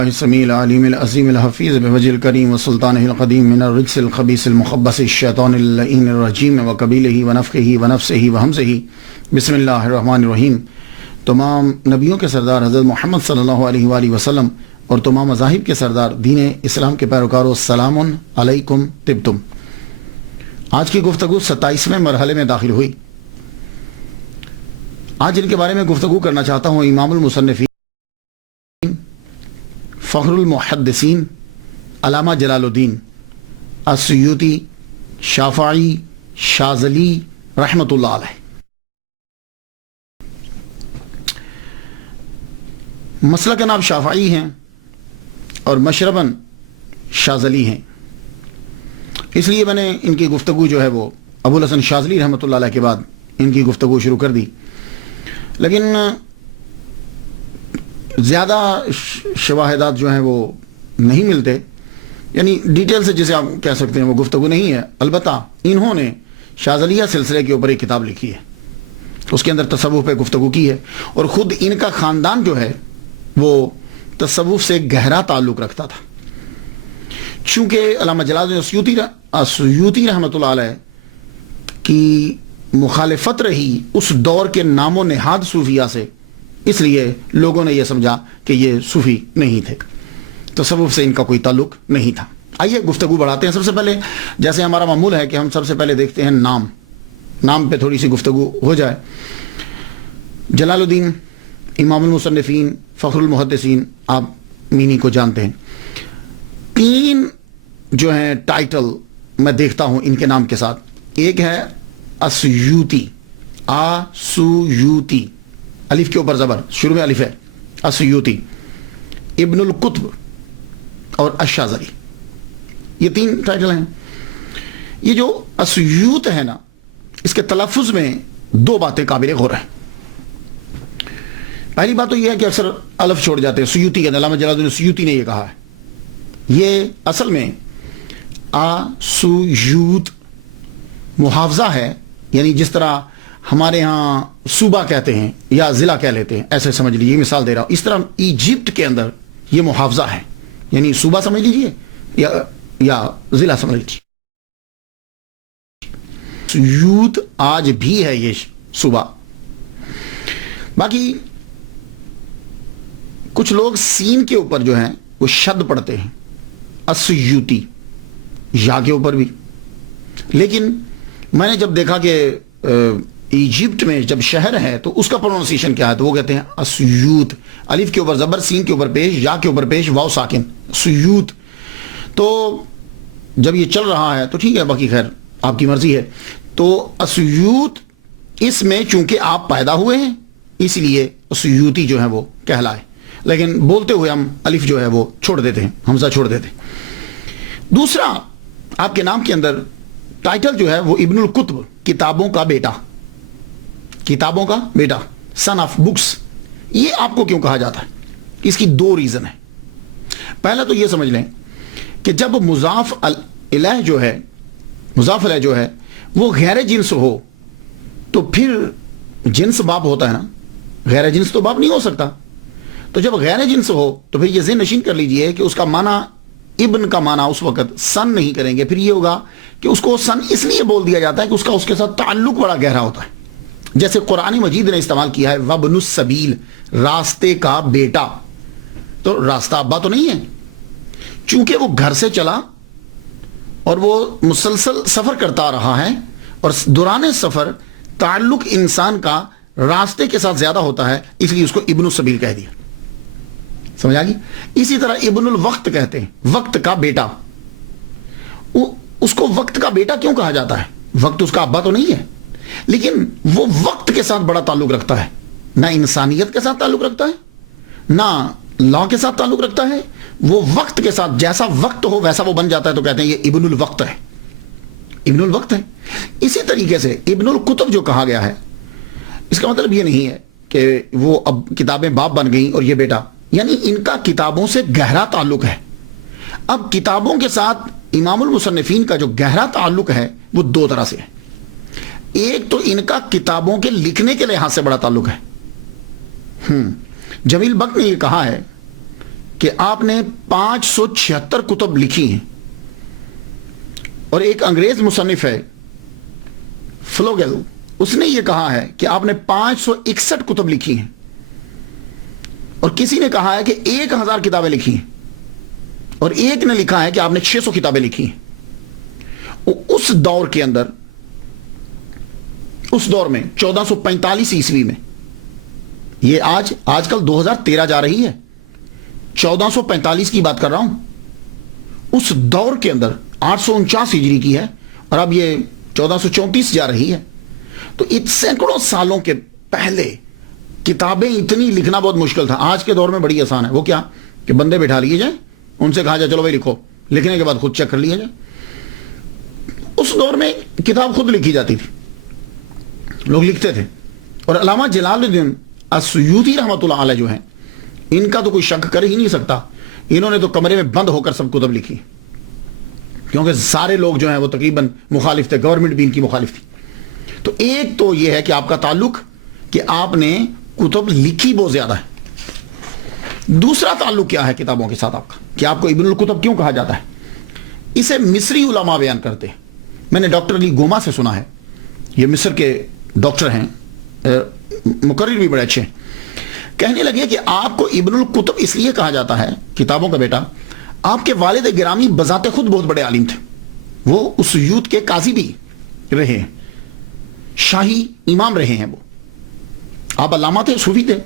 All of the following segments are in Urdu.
السمیع العلیم العظیم الحفیظ بوجہ الکریم وسلطانہ القدیم من الرجس الخبیث المخبث الشیطان اللعین الرجیم وقبیلہ ونفخہ ونفسہ وہمزہ بسم اللہ الرحمن الرحیم۔ تمام نبیوں کے سردار حضرت محمد صلی اللہ علیہ وآلہ وسلم اور تمام مذاہب کے سردار دین اسلام کے پیروکاروں، السلام علیکم طبتم۔ آج کی گفتگو 27ویں مرحلے میں داخل ہوئی۔ آج ان کے بارے میں گفتگو کرنا چاہتا ہوں امام المصنفین، فخر المحدثین، علامہ جلال الدین السیوطی شافعی شاذلی رحمۃ اللہ علیہ۔ مسلک ناب شافعی ہیں اور مشرباً شاذلی ہیں، اس لیے میں نے ان کی گفتگو جو ہے وہ ابو الحسن شاذلی رحمۃ اللہ علیہ کے بعد ان کی گفتگو شروع کر دی، لیکن زیادہ شواہدات جو ہیں وہ نہیں ملتے، یعنی ڈیٹیل سے جسے آپ کہہ سکتے ہیں وہ گفتگو نہیں ہے۔ البتہ انہوں نے شاذلیہ سلسلے کے اوپر ایک کتاب لکھی ہے، اس کے اندر تصوف پہ گفتگو کی ہے، اور خود ان کا خاندان جو ہے وہ تصوف سے گہرا تعلق رکھتا تھا۔ چونکہ علامہ جلال الدین السیوطی رحمۃ اللہ علیہ کی مخالفت رہی اس دور کے نام و نہاد صوفیہ سے، اس لیے لوگوں نے یہ سمجھا کہ یہ صوفی نہیں تھے، تصوف سے ان کا کوئی تعلق نہیں تھا۔ آئیے گفتگو بڑھاتے ہیں۔ سب سے پہلے جیسے ہمارا معمول ہے کہ ہم سب سے پہلے دیکھتے ہیں نام پہ تھوڑی سی گفتگو ہو جائے۔ جلال الدین امام المصنفین فخر المحدثین، آپ مینی کو جانتے ہیں۔ 3 جو ہیں ٹائٹل میں دیکھتا ہوں ان کے نام کے ساتھ۔ ایک ہے السیوطی، آسیوطی، الف کے اوپر زبر، شروع میں الف ہے، السیوطی، ابن القطب اور الشاذلی، یہ 3 ٹائٹل ہیں۔ یہ جو السیوط ہے نا، اس کے تلفظ میں 2 باتیں قابل غور ہیں۔ پہلی بات تو یہ ہے کہ اکثر الف چھوڑ جاتے ہیں، سیوطی کے علامہ جلال الدین سیوطی نے یہ کہا ہے۔ یہ اصل میں آسیوط محافظہ ہے، یعنی جس طرح ہمارے ہاں صوبہ کہتے ہیں یا ضلع کہہ لیتے ہیں، ایسے سمجھ لیجیے، مثال دے رہا ہوں۔ اس طرح ایجپٹ کے اندر یہ محافظہ ہے، یعنی صوبہ سمجھ لیجیے یا ضلع سمجھ لیجیے۔ سیوط آج بھی ہے یہ صوبہ۔ باقی کچھ لوگ سین کے اوپر جو ہیں وہ شد پڑھتے ہیں، السیوطی، یا کے اوپر بھی، لیکن میں نے جب دیکھا کہ ایجپٹ میں جب شہر ہے تو اس کا پروننسیشن کیا ہے، تو وہ کہتے ہیں السیوط، الف کے اوپر زبر، سین کے اوپر پیش، یا کے اوپر پیش، واو ساکن، سیوط۔ تو جب یہ چل رہا ہے تو ٹھیک ہے، باقی خیر آپ کی مرضی ہے۔ تو السیوط، اس میں چونکہ آپ پیدا ہوئے ہیں اس لیے السیوطی جو ہے وہ کہلائے، لیکن بولتے ہوئے ہم الف جو ہے وہ چھوڑ دیتے ہیں، حمزہ چھوڑ دیتے ہیں۔ دوسرا، آپ کے نام کے اندر ٹائٹل جو ہے وہ ابن القطب، کتابوں کا بیٹا، کتابوں کا بیٹا، سن آف بکس۔ یہ آپ کو کیوں کہا جاتا ہے؟ اس کی 2 ریزن ہیں۔ پہلا تو یہ سمجھ لیں کہ جب مضاف الیہ جو ہے وہ غیر جنس ہو تو پھر جنس باپ ہوتا ہے نا، غیر جنس تو باپ نہیں ہو سکتا۔ تو جب غیر جنس ہو تو پھر یہ ذہن نشین کر لیجئے کہ اس کا معنی، ابن کا معنی اس وقت سن نہیں کریں گے، پھر یہ ہوگا کہ اس کو سن اس لیے بول دیا جاتا ہے کہ اس کے ساتھ تعلق بڑا گہرا ہوتا ہے۔ جیسے قرآن مجید نے استعمال کیا ہے وابن السبیل، راستے کا بیٹا، تو راستہ ابا تو نہیں ہے، چونکہ وہ گھر سے چلا اور وہ مسلسل سفر کرتا رہا ہے، اور دوران سفر تعلق انسان کا راستے کے ساتھ زیادہ ہوتا ہے، اس لیے اس کو ابن السبیل کہہ دیا۔ سمجھ آ گئی؟ اسی طرح ابن الوقت کہتے ہیں، وقت کا بیٹا۔ اس کو وقت کا بیٹا کیوں کہا جاتا ہے؟ وقت اس کا ابا تو نہیں ہے، لیکن وہ وقت کے ساتھ بڑا تعلق رکھتا ہے، نہ انسانیت کے ساتھ تعلق رکھتا ہے، نہ لا کے ساتھ تعلق رکھتا ہے، وہ وقت کے ساتھ جیسا وقت ہو ویسا وہ بن جاتا ہے، تو کہتے ہیں یہ ابن الوقت ہے، ابن الوقت ہے۔ اسی طریقے سے ابن القطب جو کہا گیا ہے، اس کا مطلب یہ نہیں ہے کہ وہ اب کتابیں باپ بن گئیں اور یہ بیٹا، یعنی ان کا کتابوں سے گہرا تعلق ہے۔ اب کتابوں کے ساتھ امام المصنفین کا جو گہرا تعلق ہے وہ 2 طرح سے ہے۔ ایک تو ان کا کتابوں کے لکھنے کے لحاظ سے بڑا تعلق ہے۔ جمیل بخت نے یہ کہا ہے کہ آپ نے 576 کتب لکھی ہیں، اور ایک انگریز مصنف ہے فلوگل، اس نے یہ کہا ہے کہ آپ نے 561 کتب لکھی ہیں، اور کسی نے کہا ہے کہ 1000 کتابیں لکھی ہیں، اور ایک نے لکھا ہے کہ آپ نے 600 کتابیں لکھی ہیں۔ اس دور کے اندر، اس دور میں 1445 عیسوی میں، یہ آج کل 2013 جا رہی ہے، 1445 کی بات کر رہا ہوں، اس دور کے اندر 849 ہجری کی ہے، اور اب یہ 1434 جا رہی ہے، تو سینکڑوں سالوں کے پہلے کتابیں اتنی لکھنا بہت مشکل تھا۔ آج کے دور میں بڑی آسان ہے، وہ کیا کہ بندے بٹھا لیے جائیں، ان سے کہا جائے چلو بھائی لکھو، لکھنے کے بعد خود چیک کر لیا جائے۔ اس دور میں کتاب خود لکھی جاتی تھی، لوگ لکھتے تھے، اور علامہ جلال الدین السیوطی رحمۃ اللہ علیہ جو ہیں، ان کا تو کوئی شک کر ہی نہیں سکتا، انہوں نے تو کمرے میں بند ہو کر سب کتب لکھی، کیونکہ سارے لوگ جو ہیں وہ تقریباً مخالف تھے، گورنمنٹ بھی ان کی مخالف تھی۔ تو ایک تو یہ ہے کہ آپ کا تعلق کہ آپ نے کتب لکھی بہت زیادہ ہے۔ دوسرا تعلق کیا ہے کتابوں کے ساتھ آپ کا، کہ آپ کو ابن الکتب کیوں کہا جاتا ہے؟ اسے مصری علماء بیان کرتے ہیں۔ میں نے ڈاکٹر علی گوما سے سنا ہے، یہ مصر کے ڈاکٹر ہیں، مقرر بھی بڑے اچھے ہیں، کہنے لگے کہ آپ کو ابن الکتب اس لیے کہا جاتا ہے، کتابوں کا بیٹا، آپ کے والد گرامی بذات خود بہت بڑے عالم تھے، وہ اس یوت کے قاضی بھی رہے ہیں، شاہی امام رہے ہیں، وہ آپ علامہ تھے، صوفی تھے۔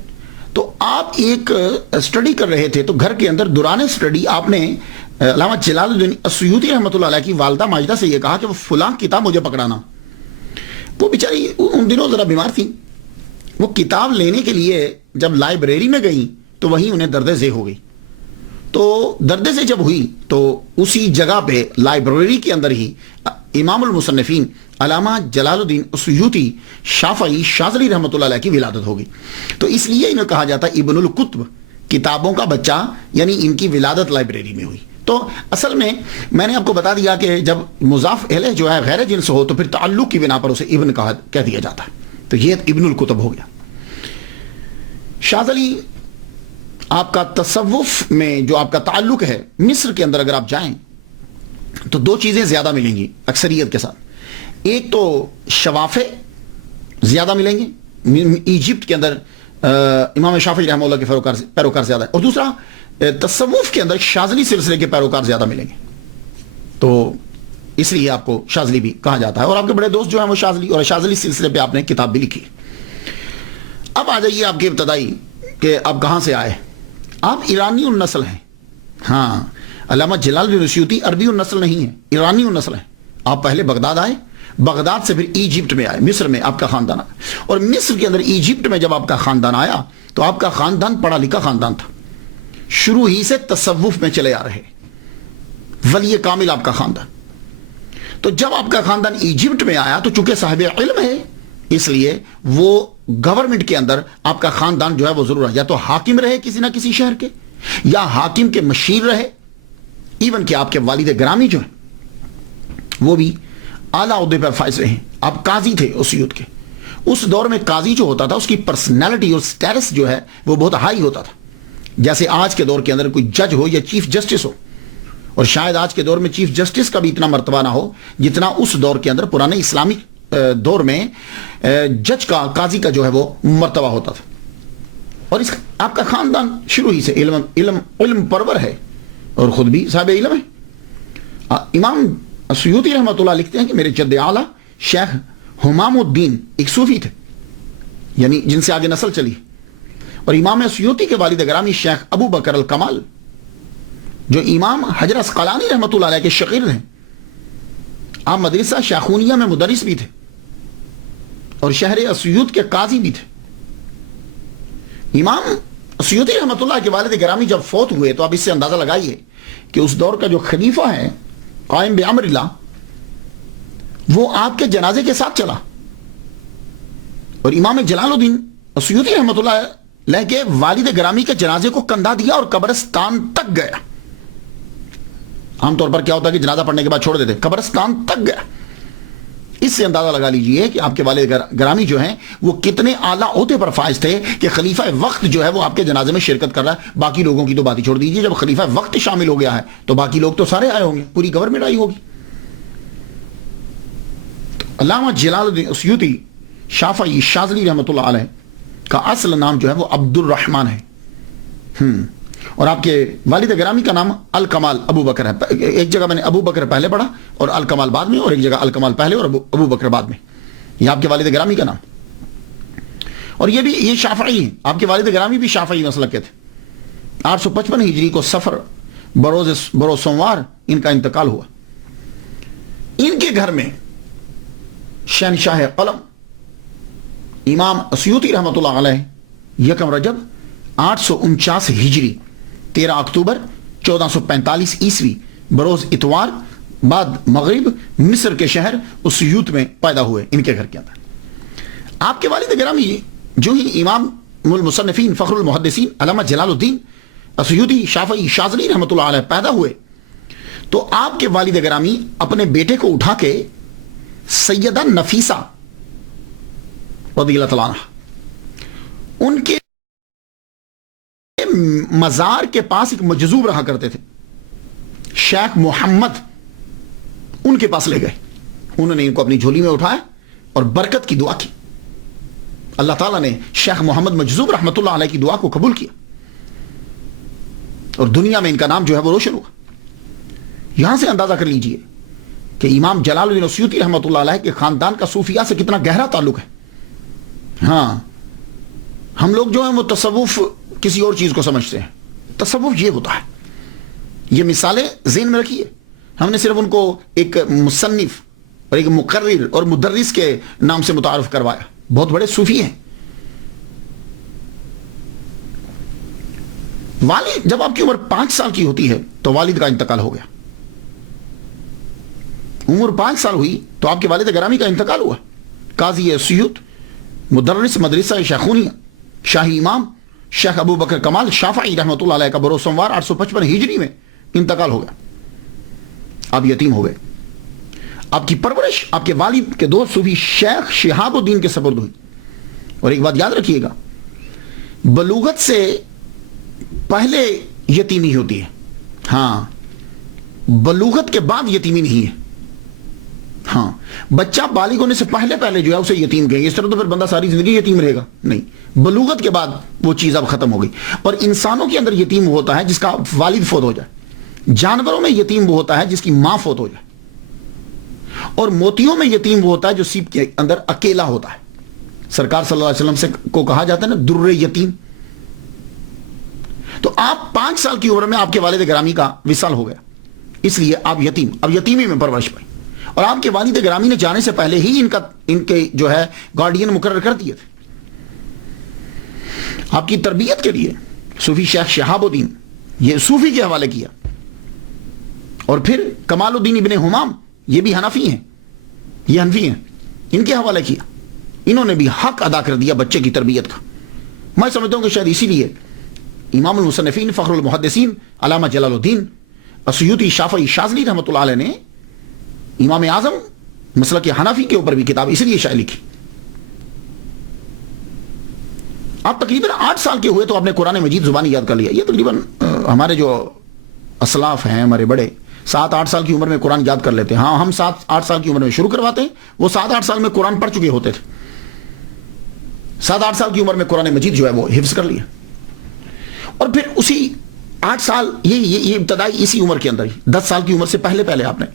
تو آپ ایک اسٹڈی کر رہے تھے، تو گھر کے اندر دوران اسٹڈی آپ نے علامہ جلال الدین السیوطی رحمۃ اللہ علیہ کی والدہ ماجدہ سے یہ کہا کہ وہ فلاں کتاب مجھے پکڑانا۔ وہ بیچاری ان دنوں ذرا بیمار تھی، وہ کتاب لینے کے لیے جب لائبریری میں گئی تو وہیں انہیں درد ذیل ہو گئی۔ تو درد سے جب ہوئی تو اسی جگہ پہ لائبریری کے اندر ہی امام المصنفین علامہ جلال الدین السیوطی شافعی شاذلی رحمۃ اللہ علیہ کی ولادت ہو گئی۔ تو اس لیے انہیں کہا جاتا ہے ابن الکتب، کتابوں کا بچہ، یعنی ان کی ولادت لائبریری میں ہوئی۔ تو اصل میں نے آپ کو بتا دیا کہ جب مضاف الیہ جو ہے غیر جنس ہو تو پھر تعلق کی بنا پر اسے ابن کہہ دیا جاتا ہے، تو یہ ابن الکتب ہو گیا۔ شاذلی آپ کا تصوف میں جو آپ کا تعلق ہے، مصر کے اندر اگر آپ جائیں تو دو چیزیں زیادہ ملیں گی اکثریت کے ساتھ، ایک تو شوافے زیادہ ملیں گے، ایجپٹ کے اندر امام شافعی رحمہ اللہ کے پیروکار زیادہ ہے، اور دوسرا تصوف کے اندر شاذلی سلسلے کے پیروکار زیادہ ملیں گے، تو اس لیے آپ کو شاذلی بھی کہا جاتا ہے، اور آپ کے بڑے دوست جو ہیں وہ شاذلی، اور شاذلی سلسلے پہ آپ نے کتاب بھی لکھی۔ اب آ جائیے آپ کی ابتدائی کہ آپ کہاں سے آئے۔ آپ ایرانی النسل ہیں، ہاں، علامہ جلال الدین السیوطی عربی النسل نہیں ہے، ایرانی النسل ہیں۔ آپ پہلے بغداد آئے، بغداد سے پھر ایجپٹ میں آئے، مصر میں آپ کا خاندان آیا، اور مصر کے اندر ایجپٹ میں جب آپ کا خاندان آیا تو آپ کا خاندان پڑھا لکھا خاندان تھا، شروع ہی سے تصوف میں چلے آ رہے، ولی کامل آپ کا خاندان۔ تو جب آپ کا خاندان ایجپٹ میں آیا تو چونکہ صاحب علم ہے، اس لیے وہ گورنمنٹ کے اندر آپ کا خاندان جو ہے وہ ضرور ہے، یا تو حاکم رہے کسی نہ کسی شہر کے، یا حاکم کے مشیر رہے، ایون کہ آپ کے والد گرامی جو ہیں وہ بھی اعلیٰ عہدے پر فائز رہے ہیں۔ آپ قاضی تھے اس یوتھ کے، اس دور میں قاضی جو ہوتا تھا اس کی پرسنالٹی اور سٹیٹس جو ہے وہ بہت ہائی ہوتا تھا، جیسے آج کے دور کے اندر کوئی جج ہو یا چیف جسٹس ہو، اور شاید آج کے دور میں چیف جسٹس کا بھی اتنا مرتبہ نہ ہو جتنا اس دور کے اندر پرانے اسلامی دور میں جج کا، قاضی کا جو ہے وہ مرتبہ ہوتا تھا۔ اور آپ کا خاندان شروع ہی سے علم پرور ہے، اور خود بھی صاحب علم ہے۔ امام سیوطی رحمۃ اللہ لکھتے ہیں کہ میرے جد اعلیٰ شیخ حمام الدین ایک صوفی تھے، یعنی جن سے آگے نسل چلی، اور امام سیوطی کے والد گرامی شیخ ابو بکر الکمال جو امام حجر اسقلانی رحمۃ اللہ علیہ کے شاگرد ہیں، آپ مدرسہ شاخونیہ میں مدرس بھی تھے اور شہر اسیوط کے قاضی بھی تھے۔ امام سیوطی رحمۃ اللہ کے والد گرامی جب فوت ہوئے تو آپ اس سے اندازہ لگائیے کہ اس دور کا جو خلیفہ ہے قائم بامر اللہ، وہ آپ کے جنازے کے ساتھ چلا، اور امام جلال الدین سیوطی رحمۃ اللہ علیہ کے والد گرامی کے جنازے کو کندھا دیا اور قبرستان تک گیا۔ عام طور پر کیا ہوتا ہے کہ جنازہ پڑھنے کے بعد چھوڑ دیتے، قبرستان تک گیا، اس سے اندازہ لگا لیجئے کہ آپ کے والد گرامی جو ہیں وہ کتنے اعلیٰ عہدے پر فائز تھے کہ خلیفہ وقت جو ہے وہ آپ کے جنازے میں شرکت کر رہا ہے. باقی لوگوں کی تو بات ہی چھوڑ دیجئے، جب خلیفہ وقت شامل ہو گیا ہے تو باقی لوگ تو سارے آئے ہوں گے، پوری گورنمنٹ آئی ہوگی. علامہ جلال الدین اسیوطی شافعی شاذلی رحمۃ اللہ علیہ کا اصل نام جو ہے وہ عبد الرحمن ہے، اور آپ کے والد گرامی کا نام الکمال ابو بکر ہے. ایک جگہ میں نے ابو بکر پہلے پڑھا اور الکمال بعد میں، اور ایک جگہ الکمال پہلے اور ابو بکر بعد میں. یہ آپ کے والد گرامی کا نام. اور یہ شافعی ہیں، آپ کے والد گرامی بھی شافعی مسلک کے تھے. 855 ہجری کو سفر بروز سوموار ان کا انتقال ہوا. ان کے گھر میں شہنشاہ قلم امام اسیوطی رحمۃ اللہ علیہ 1 رجب 849 ہجری 13 اکتوبر 1445 عیسوی بروز اتوار بعد مغرب مصر کے شہر اسیوط میں پیدا ہوئے. ان کے گھر کے اندر آپ کے والد گرامی جو ہی امام المصنفین فخر المحدثین علامہ جلال الدین اسیوطی شافعی شاذلی رحمۃ اللہ علیہ پیدا ہوئے تو آپ کے والد گرامی اپنے بیٹے کو اٹھا کے سیدہ نفیسہ رضی اللہ تعالیٰ عنہ ان کے مزار کے پاس ایک مجذوب رہا کرتے تھے شیخ محمد، ان کے پاس لے گئے. انہوں نے ان کو اپنی جھولی میں اٹھایا اور برکت کی دعا کی. اللہ تعالیٰ نے شیخ محمد مجذوب رحمۃ اللہ علیہ کی دعا کو قبول کیا اور دنیا میں ان کا نام جو ہے وہ روشن ہوا. یہاں سے اندازہ کر لیجئے کہ امام جلال الدین اسیوطی رحمۃ اللہ علیہ کے خاندان کا صوفیاء سے کتنا گہرا تعلق ہے. ہاں، ہم لوگ جو ہیں وہ تصوف کسی اور چیز کو سمجھتے ہیں. تصوف یہ ہوتا ہے. یہ مثالیں ذہن میں رکھیے. ہم نے صرف ان کو ایک مصنف اور ایک مقرر اور مدرس کے نام سے متعارف کروایا. بہت بڑے صوفی ہیں. والد جب آپ کی عمر 5 سال کی ہوتی ہے تو والد کا انتقال ہو گیا. عمر 5 سال ہوئی تو آپ کے والد گرامی کا انتقال ہوا. قاضی اسیوط مدرس مدرسہ شیخونیہ شاہی امام شیخ ابو بکر کمال شافعی رحمۃ اللہ علیہ کا بروز سوموار 855 ہجری میں انتقال ہو گیا. آپ یتیم ہو گئے. آپ کی پرورش آپ کے والد کے دوست صوفی شیخ شہاب الدین کے سپرد ہوئی. اور ایک بات یاد رکھیے گا، بلوغت سے پہلے یتیمی ہوتی ہے. ہاں، بلوغت کے بعد یتیمی نہیں ہے. ہاں، بچہ بالغ ہونے سے پہلے جو ہے اسے یتیم کہیں گے. اس طرح تو پھر بندہ ساری زندگی یتیم رہے گا؟ نہیں. بلوغت کے بعد وہ چیز اب ختم ہو گئی. اور انسانوں کے اندر یتیم ہوتا ہے جس کا والد فوت ہو جائے. جانوروں میں یتیم وہ ہوتا ہے جس کی ماں فوت ہو جائے. اور موتیوں میں یتیم وہ ہوتا ہے جو سیپ کے اندر اکیلا ہوتا ہے. سرکار صلی اللہ علیہ وسلم سے کو کہا جاتا ہے نا در یتیم. تو آپ 5 سال کی عمر میں آپ کے والد گرامی کا وصال ہو گیا، اس لیے آپ یتیم، اب یتیمی میں پرورش پائی. اور آپ کے والد گرامی نے جانے سے پہلے ہی ان کے جو ہے گارڈین مقرر کر دیے تھے. آپ کی تربیت کے لیے صوفی شیخ شہاب الدین یہ صوفی کے حوالے کیا. اور پھر کمال الدین ابن حمام یہ بھی حنفی ہیں، یہ حنفی ہیں، ان کے حوالے کیا. انہوں نے بھی حق ادا کر دیا بچے کی تربیت کا. میں سمجھتا ہوں کہ شاید اسی لیے امام المصنفین فخر المحدثین علامہ جلال الدین اسیوطی شافعی شاذلی رحمۃ اللہ علیہ نے امام اعظم مسلک حنفی کے اوپر بھی کتاب اسی لیے شائع لکھی. آپ تقریباً 8 سال کے ہوئے تو آپ نے قرآن مجید زبانی یاد کر لیا. یہ تقریباً ہمارے جو اسلاف ہیں ہمارے بڑے 7-8 سال کی عمر میں قرآن یاد کر لیتے ہیں. ہاں، ہم 7-8 سال کی عمر میں شروع کرواتے ہیں، وہ 7-8 سال میں قرآن پڑھ چکے ہوتے تھے. 7-8 سال کی عمر میں قرآن مجید جو ہے وہ حفظ کر لیا. اور پھر اسی 8 سال یہ ابتدائی اسی عمر کے اندر ہی 10 سال کی عمر سے پہلے آپ نے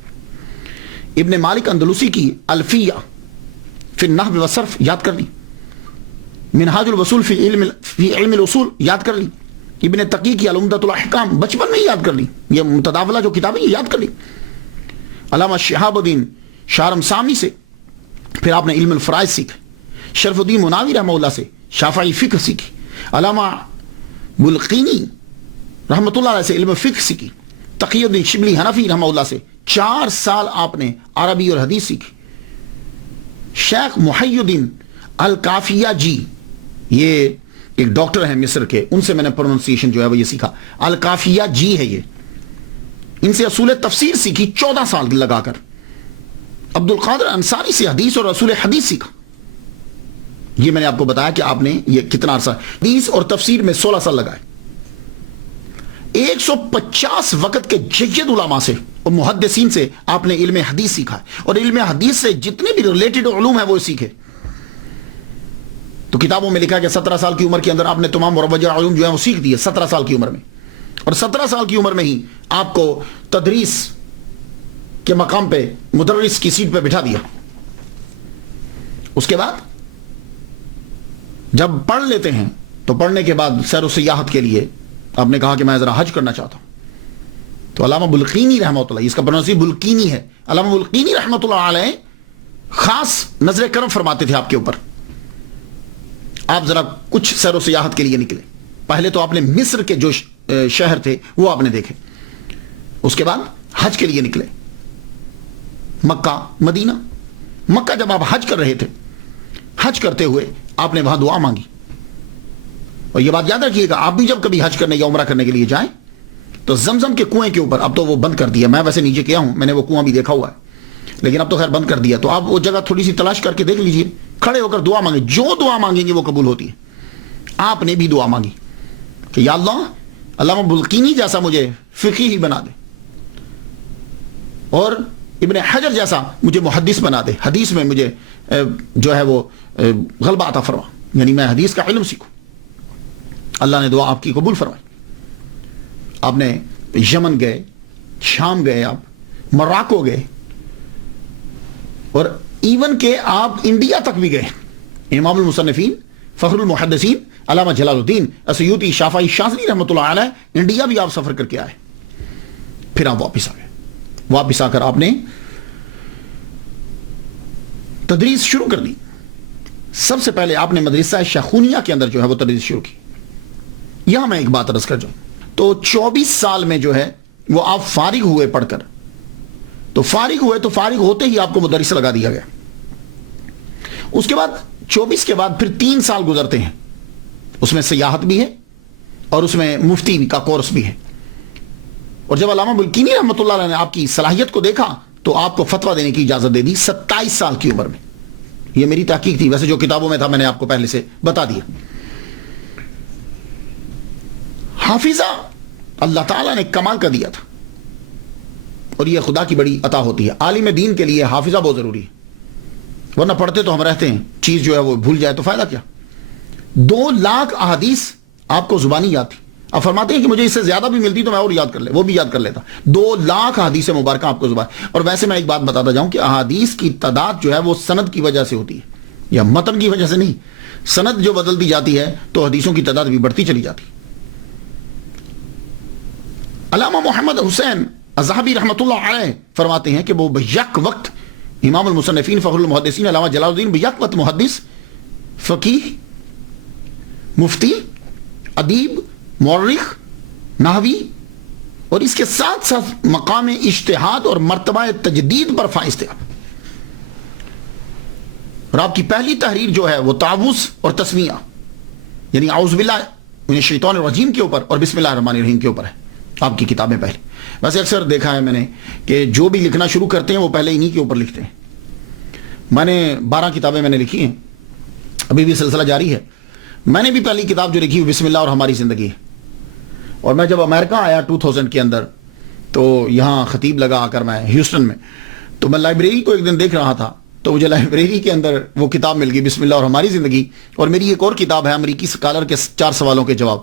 ابن مالک اندلسی کی الفیہ فی النحو والصرف یاد کر لی. منہاج الوصول فی علم الاصول یاد کر لی. ابن تقی کی العمدۃ الاحکام بچپن میں ہی یاد کر لی. یہ متداولہ جو کتابیں یہ یاد کر لی. علامہ شہاب الدین شارم سامی سے پھر آپ نے علم الفرائض سیکھا. شرف الدین مناوی رحمہ اللہ سے شافعی فقہ سیکھی. علامہ بلقینی رحمۃ اللہ علیہ سے علم فقہ سیکھی. تقی الدین شبلی حنفی رحمہ اللہ سے 4 سال آپ نے عربی اور حدیث سیکھی. شیخ محی الدین الکافیہ جی یہ ایک ڈاکٹر ہیں مصر کے، ان سے میں نے پروننسیشن جو ہے وہ یہ سیکھا. الکافیہ جی ہے یہ، ان سے اصول تفسیر سیکھی 14 سال لگا کر. عبد القادر انصاری سے حدیث اور رسول حدیث سیکھا. یہ میں نے آپ کو بتایا کہ آپ نے یہ کتنا عرصہ حدیث اور تفسیر میں 16 سال لگائے. 150 وقت کے جید علماء سے اور محدثین سے آپ نے علم حدیث سیکھا ہے, اور علم حدیث سے جتنے بھی ریلیٹڈ علوم ہیں وہ سیکھے. تو کتابوں میں لکھا کہ 17 سال کی عمر کے اندر آپ نے تمام مروجہ علوم جو ہیں وہ سیکھ دیے 17 سال کی عمر میں, اور 17 سال کی عمر میں ہی آپ کو تدریس کے مقام پہ مدرس کی سیٹ پہ بٹھا دیا. اس کے بعد جب پڑھ لیتے ہیں تو پڑھنے کے بعد سیر و سیاحت کے لیے آپ نے کہا کہ میں ذرا حج کرنا چاہتا ہوں. تو علامہ بلقینی رحمۃ اللہ, اس کا پروننسی بلقینی ہے, علامہ بلقینی رحمۃ اللہ علیہ خاص نظر کرم فرماتے تھے آپ کے اوپر. آپ ذرا کچھ سیر و سیاحت کے لیے نکلے. پہلے تو آپ نے مصر کے جو شہر تھے وہ آپ نے دیکھے, اس کے بعد حج کے لیے نکلے مکہ مدینہ. مکہ جب آپ حج کر رہے تھے, حج کرتے ہوئے آپ نے وہاں دعا مانگی. اور یہ بات یاد رکھیے گا, آپ بھی جب کبھی حج کرنے یا عمرہ کرنے کے لیے جائیں تو زمزم کے کنویں کے اوپر, اب تو وہ بند کر دیا, میں ویسے نیچے کیا ہوں, میں نے وہ کنواں بھی دیکھا ہوا ہے لیکن اب تو خیر بند کر دیا, تو آپ وہ جگہ تھوڑی سی تلاش کر کے دیکھ لیجئے, کھڑے ہو کر دعا مانگیں, جو دعا مانگیں گے وہ قبول ہوتی ہے. آپ نے بھی دعا مانگی کہ یا اللہ علامہ بلقینی جیسا مجھے فقیہ ہی بنا دے, اور ابن حجر جیسا مجھے محدث بنا دے, حدیث میں مجھے جو ہے وہ غلبہ عطا فرما, یعنی میں حدیث کا علم سیکھوں. اللہ نے دعا آپ کی قبول فرمائی. آپ نے یمن گئے, شام گئے, آپ مراکو گئے, اور ایون کہ آپ انڈیا تک بھی گئے. امام المصنفین فخر المحدثین علامہ جلال الدین السیوطی شافعی شاذلی رحمۃ اللہ علیہ انڈیا بھی آپ سفر کر کے آئے. پھر آپ واپس آ گئے. واپس آ کر آپ نے تدریس شروع کر دی. سب سے پہلے آپ نے مدرسہ شیخونیہ کے اندر جو ہے وہ تدریس شروع کی. یہاں میں ایک بات عرض کر جاؤں تو 24 سال میں جو ہے وہ آپ فارغ ہوئے پڑھ کر, تو فارغ ہوئے تو فارغ ہوتے ہی آپ کو مدرس لگا دیا گیا. اس کے بعد 24 کے بعد پھر 3 سال گزرتے ہیں, اس میں سیاحت بھی ہے اور اس میں مفتی کا کورس بھی ہے. اور جب علامہ بلقینی رحمۃ اللہ علیہ نے آپ کی صلاحیت کو دیکھا تو آپ کو فتویٰ دینے کی اجازت دے دی 27 سال کی عمر میں. یہ میری تحقیق تھی, ویسے جو کتابوں میں تھا میں نے آپ کو پہلے سے بتا دیا. حافظہ اللہ تعالیٰ نے کمال کا دیا تھا, اور یہ خدا کی بڑی عطا ہوتی ہے. عالم دین کے لیے حافظہ بہت ضروری ہے, ورنہ پڑھتے تو ہم رہتے ہیں, چیز جو ہے وہ بھول جائے تو فائدہ کیا. 2 لاکھ احادیث آپ کو زبانی یاد تھی. اب فرماتے ہیں کہ مجھے اس سے زیادہ بھی ملتی تو میں اور یاد کر لے, وہ بھی یاد کر لیتا. 2 لاکھ احادیث مبارکہ آپ کو زبان. اور ویسے میں ایک بات بتاتا جاؤں کہ احادیث کی تعداد جو ہے وہ سند کی وجہ سے ہوتی ہے, یا متن کی وجہ سے نہیں. سند جو بدلتی جاتی ہے تو حدیثوں کی تعداد بھی بڑھتی چلی جاتی. علامہ محمد حسین الذہبی رحمۃ اللہ علیہ فرماتے ہیں کہ وہ بیک وقت امام المصنفین فخر المحدثین علامہ جلال الدین بیک وقت محدث, فقیہ, مفتی, ادیب, مورخ, نحوی, اور اس کے ساتھ ساتھ مقام اجتہاد اور مرتبہ تجدید پر فائز تھے. اور آپ کی پہلی تحریر جو ہے وہ تعوذ اور تسمیہ, یعنی اعوذ باللہ من الشیطان الرجیم کے اوپر اور بسم اللہ الرحمن الرحیم کے اوپر ہے آپ کی کتابیں پہلے. ویسے اکثر دیکھا ہے میں نے کہ جو بھی لکھنا شروع کرتے ہیں وہ پہلے انہی کے اوپر لکھتے ہیں. میں نے 12 کتابیں میں نے لکھی ہیں, ابھی بھی سلسلہ جاری ہے. میں نے بھی پہلی کتاب جو لکھی بسم اللہ اور ہماری زندگی ہے. اور میں جب امریکہ آیا 2000 کے اندر, تو یہاں خطیب لگا آ کر میں ہیوسٹن میں, تو میں لائبریری کو ایک دن دیکھ رہا تھا, تو مجھے لائبریری کے اندر وہ کتاب مل گئی بسم اللہ اور ہماری زندگی. اور میری ایک اور کتاب ہے امریکی سکالر کے 4 سوالوں کے جواب,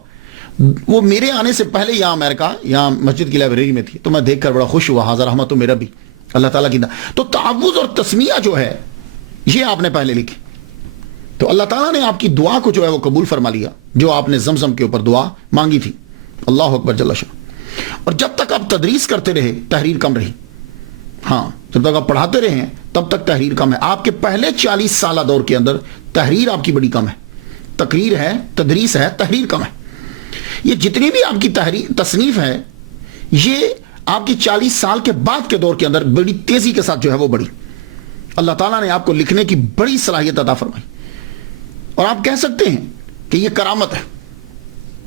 وہ میرے آنے سے پہلے یہاں امریکہ یہاں مسجد کی لائبریری میں تھی. تو میں دیکھ کر بڑا خوش ہوا, حاضر رحمت تو میرا بھی اللہ تعالیٰ کی. تو تعوذ اور تسمیہ جو ہے یہ آپ نے پہلے لکھی, تو اللہ تعالیٰ نے آپ کی دعا کو جو ہے وہ قبول فرما لیا, جو آپ نے زمزم کے اوپر دعا مانگی تھی. اللہ اکبر جل شان. اور جب تک آپ تدریس کرتے رہے تحریر کم رہی. ہاں, جب تک آپ پڑھاتے رہے ہیں تب تک تحریر کم ہے. آپ کے پہلے 40 سالہ دور کے اندر تحریر آپ کی بڑی کم ہے. تقریر ہے, تدریس ہے, تحریر کم ہے. یہ جتنی بھی آپ کی تحریر تصنیف ہے یہ آپ کی 40 سال کے بعد کے دور کے اندر بڑی تیزی کے ساتھ جو ہے وہ بڑی. اللہ تعالیٰ نے آپ کو لکھنے کی بڑی صلاحیت عطا فرمائی, اور آپ کہہ سکتے ہیں کہ یہ کرامت ہے.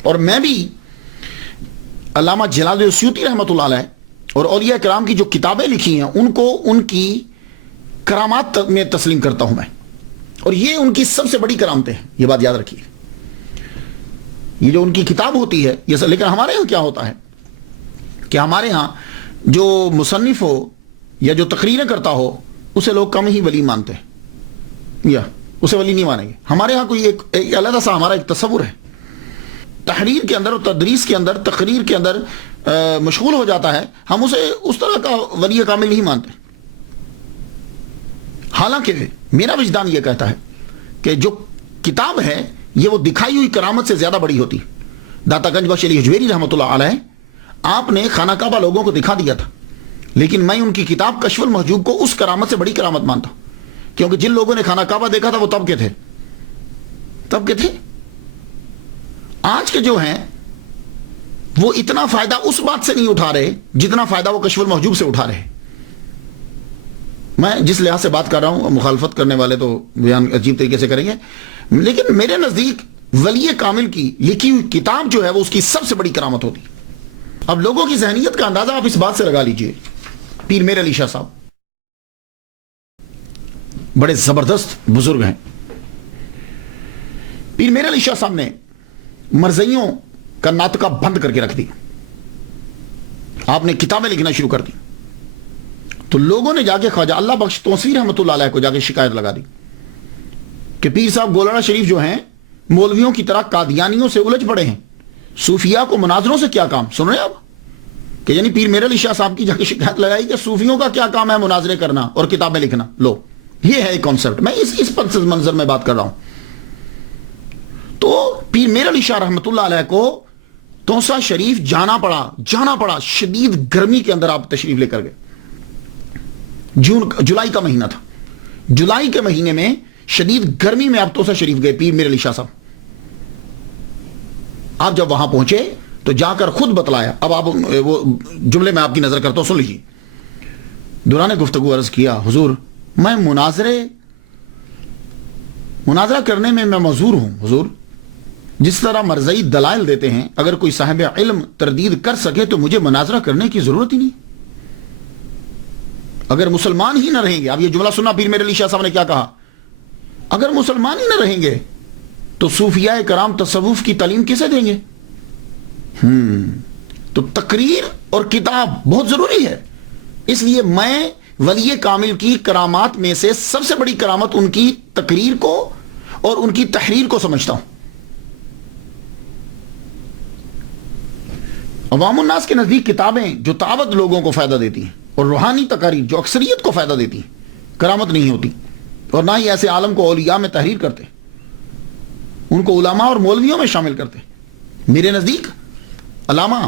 اور میں بھی علامہ جلال السیوطی رحمۃ اللہ علیہ اور اولیاء کرام کی جو کتابیں لکھی ہیں ان کو ان کی کرامات میں تسلیم کرتا ہوں میں، اور یہ ان کی سب سے بڑی کرامتیں ہیں، یہ بات یاد رکھیے. یہ جو ان کی کتاب ہوتی ہے یہ لیکن ہمارے ہاں کیا ہوتا ہے کہ ہمارے ہاں جو مصنف ہو یا جو تقریریں کرتا ہو اسے لوگ کم ہی ولی مانتے ہیں، یا اسے ولی نہیں مانیں گے. ہمارے ہاں کوئی ایک علیحدہ سا ہمارا ایک تصور ہے، تحریر کے اندر اور تدریس کے اندر، تقریر کے اندر مشغول ہو جاتا ہے، ہم اسے اس طرح کا ولی کامل نہیں مانتے. حالانکہ میرا وجدان یہ کہتا ہے کہ جو کتاب ہے یہ وہ دکھائی ہوئی کرامت سے زیادہ بڑی ہوتی. داتا گنج بخش علی حجویری رحمۃ اللہ علیہ، آپ نے خانہ کعبہ لوگوں کو دکھا دیا تھا، لیکن میں ان کی کتاب کشف المحجوب کو اس کرامت سے بڑی کرامت مانتا ہوں، کیونکہ جن لوگوں نے خانہ کعبہ دیکھا تھا وہ تب کے تھے. آج کے جو ہیں وہ اتنا فائدہ اس بات سے نہیں اٹھا رہے جتنا فائدہ وہ کشف المحجوب سے اٹھا رہے. میں جس لحاظ سے بات کر رہا ہوں، مخالفت کرنے والے تو بیان عجیب طریقے سے کریں گے، لیکن میرے نزدیک ولی کامل کی لکھی ہوئی کتاب جو ہے وہ اس کی سب سے بڑی کرامت ہوتی. اب لوگوں کی ذہنیت کا اندازہ آپ اس بات سے لگا لیجئے. پیر میر علی شاہ صاحب بڑے زبردست بزرگ ہیں. پیر میر علی شاہ صاحب نے مرزائیوں کا ناطقہ بند کر کے رکھ دی. آپ نے کتابیں لکھنا شروع کر دی تو لوگوں نے جا کے خواجہ اللہ بخش توسیع رحمۃ اللہ علیہ کو جا کے شکایت لگا دی کہ پیر صاحب گولڑا شریف جو ہیں مولویوں کی طرح قادیانیوں سے الجھ پڑے ہیں، صوفیاء کو مناظروں سے کیا کام. سن رہے ہیں آپ کہ یعنی پیر میر علی شاہ صاحب کی جا کے شکایت لگائی کہ صوفیوں کا کیا کام ہے مناظرے کرنا اور کتابیں لکھنا. لو یہ ہے ایک کانسیپٹ. میں اس پس منظر میں بات کر رہا ہوں. تو پیر میر علی شاہ رحمۃ اللہ علیہ کو توسا شریف جانا پڑا. شدید گرمی کے اندر آپ تشریف لے کر گئے. جولائی کا مہینہ تھا. جولائی کے مہینے میں شدید گرمی میں آپ توسا شریف گئے پیر میر علی شاہ صاحب. آپ جب وہاں پہنچے تو جا کر خود بتلایا. اب آپ وہ جملے میں آپ کی نظر کرتا ہوں، سن لیجیے. دوران گفتگو عرض کیا حضور میں مناظرہ کرنے میں معذور ہوں. حضور جس طرح مرزائی دلائل دیتے ہیں، اگر کوئی صاحب علم تردید کر سکے تو مجھے مناظرہ کرنے کی ضرورت ہی نہیں. اگر مسلمان ہی نہ رہیں گے، اب یہ جملہ سننا پیر میر علی شاہ صاحب نے کیا کہا، اگر مسلمان ہی نہ رہیں گے تو صوفیاء کرام تصوف کی تعلیم کیسے دیں گے؟ تو تقریر اور کتاب بہت ضروری ہے. اس لیے میں ولی کامل کی کرامات میں سے سب سے بڑی کرامت ان کی تقریر کو اور ان کی تحریر کو سمجھتا ہوں. عوام الناس کے نزدیک کتابیں جو تعبد لوگوں کو فائدہ دیتی ہیں اور روحانی تقاریر جو اکثریت کو فائدہ دیتی ہیں کرامت نہیں ہوتی، اور نہ ہی ایسے عالم کو اولیاء میں تحریر کرتے، ان کو علماء اور مولویوں میں شامل کرتے. میرے نزدیک علامہ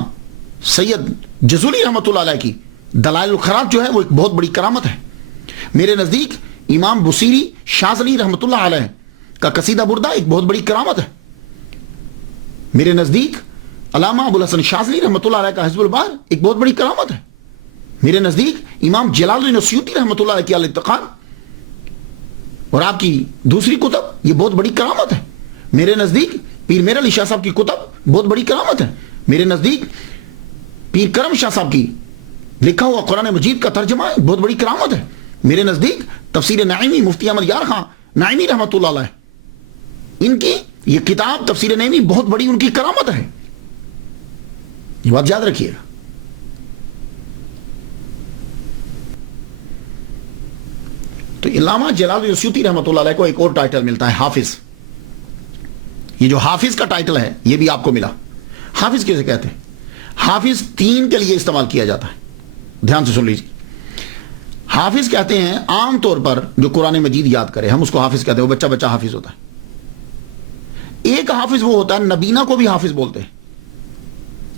سید جزولی رحمۃ اللہ علیہ کی دلائل الخیرات جو ہے وہ ایک بہت بڑی کرامت ہے. میرے نزدیک امام بصیری شاذلی رحمۃ اللہ علیہ کا قصیدہ بردہ ایک بہت بڑی کرامت ہے. میرے نزدیک علامہ ابو الحسن شاذلی رحمۃ اللہ علیہ کا حزب البار ایک بہت بڑی کرامت ہے. میرے نزدیک امام جلال الدین السیوطی رحمۃ اللہ علیہ کی الاتقان اور آپ کی دوسری کتب یہ بہت بڑی کرامت ہے. میرے نزدیک پیر میر علی شاہ صاحب کی کتب بہت بڑی کرامت ہے. میرے نزدیک پیر کرم شاہ صاحب کی لکھا ہوا قرآن مجید کا ترجمہ بہت بڑی کرامت ہے. میرے نزدیک تفسیر نعیمی مفتی احمد یار خان نعیمی رحمۃ اللہ علیہ ان کی یہ کتاب تفسیر نعیمی بہت بڑی ان کی کرامت ہے. یہ بات یاد رکھیے گا. تو علامہ جلال السیوطی رحمۃ اللہ علیہ کو ایک اور ٹائٹل ملتا ہے حافظ. یہ جو حافظ کا ٹائٹل ہے یہ بھی آپ کو ملا. حافظ کیسے کہتے ہیں؟ حافظ 3 کے لیے استعمال کیا جاتا ہے. دھیان سے سن لیجیے. حافظ کہتے ہیں عام طور پر جو قرآن مجید یاد کرے ہم اس کو حافظ کہتے ہیں. وہ بچہ حافظ ہوتا ہے. ایک حافظ وہ ہوتا ہے نبینا کو بھی حافظ بولتے ہیں.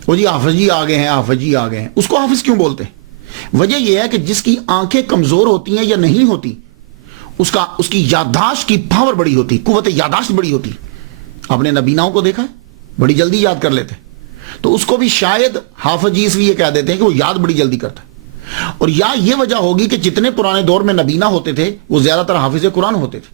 وہ جی حافظ جی آ گئے ہیں، حافظ جی آ گئے ہیں. اس کو حافظ کیوں بولتے ہیں؟ وجہ یہ ہے کہ جس کی آنکھیں کمزور ہوتی ہیں یا نہیں ہوتی اس کی یادداشت کی پاور بڑی ہوتی، قوت یادداشت بڑی ہوتی. آپ نے نبیناؤں کو دیکھا ہے بڑی جلدی یاد کر لیتے، تو اس کو بھی شاید حافظ جی اس لیے کہہ دیتے ہیں کہ وہ یاد بڑی جلدی کرتا ہے. اور یا یہ وجہ ہوگی کہ جتنے پرانے دور میں نبینا ہوتے تھے وہ زیادہ تر حافظ قرآن ہوتے تھے.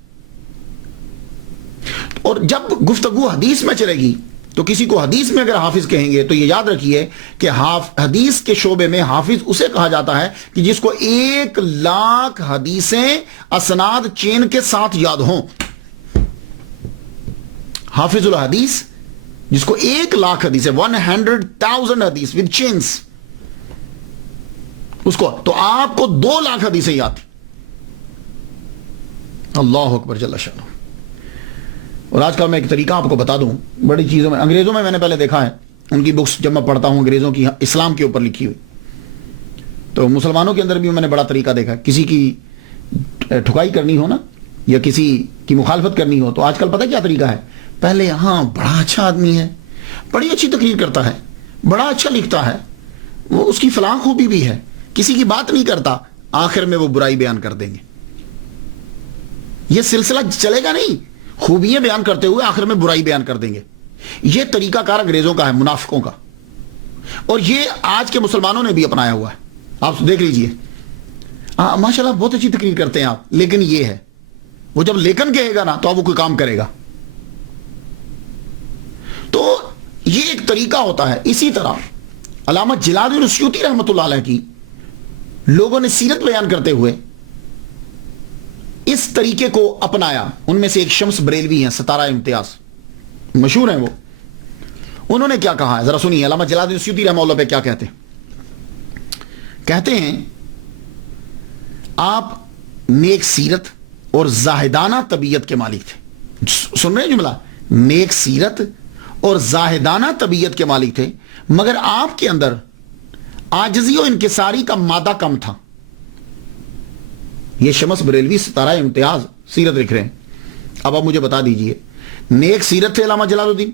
اور جب گفتگو حدیث میں چلے گی تو کسی کو حدیث میں اگر حافظ کہیں گے تو یہ یاد رکھیے کہ حدیث کے شعبے میں حافظ اسے کہا جاتا ہے کہ جس کو 1,00,000 حدیثیں اسناد چین کے ساتھ یاد ہوں. حافظ الحدیث جس کو 1,00,000 حدیثیں 100,000 حدیث ود چینز اس کو, تو آپ کو 2,00,000 حدیثیں یاد تھی. اللہ اکبر جل شانہ. اور آج کل میں ایک طریقہ آپ کو بتا دوں, بڑی چیزوں میں انگریزوں میں نے پہلے دیکھا ہے, ان کی بکس جب میں پڑھتا ہوں انگریزوں کی اسلام کے اوپر لکھی ہوئی, تو مسلمانوں کے اندر بھی میں نے بڑا طریقہ دیکھا ہے. کسی کی ٹھکائی کرنی ہو نا یا کسی کی مخالفت کرنی ہو تو آج کل پتہ کیا طریقہ ہے, پہلے ہاں بڑا اچھا آدمی ہے, بڑی اچھی تقریر کرتا ہے, بڑا اچھا لکھتا ہے, وہ اس کی فلاں خوبی بھی ہے, کسی کی بات نہیں کرتا, آخر میں وہ برائی بیان کر دیں گے. یہ سلسلہ چلے گا نہیں, خوبیاں بیان کرتے ہوئے آخر میں برائی بیان کر دیں گے. یہ طریقہ کار انگریزوں کا ہے, منافقوں کا, اور یہ آج کے مسلمانوں نے بھی اپنایا ہوا ہے. آپ دیکھ لیجئے, ماشاءاللہ بہت اچھی تقریر کرتے ہیں آپ, لیکن یہ ہے وہ جب لیکن کہے گا نا تو اب وہ کوئی کام کرے گا. تو یہ ایک طریقہ ہوتا ہے. اسی طرح علامہ جلال الدین السیوطی رحمۃ اللہ علیہ کی لوگوں نے سیرت بیان کرتے ہوئے اس طریقے کو اپنایا. ان میں سے ایک شمس بریلوی ہیں, ستارہ امتیاز, مشہور ہیں وہ. انہوں نے کیا کہا ہے ذرا سنیے. علامہ جلال الدین السیوطی رحمۃ اللہ پہ کیا کہتے ہیں؟ کہتے ہیں آپ نیک سیرت اور زاہدانہ طبیعت کے مالک تھے. سن رہے ہیں جملہ؟ نیک سیرت اور زاہدانہ طبیعت کے مالک تھے, مگر آپ کے اندر عاجزی و انکساری کا مادہ کم تھا. یہ شمس بریلوی ستارہ امتیاز سیرت لکھ رہے ہیں. اب آپ مجھے بتا دیجئے, نیک سیرت تھے علامہ جلال الدین,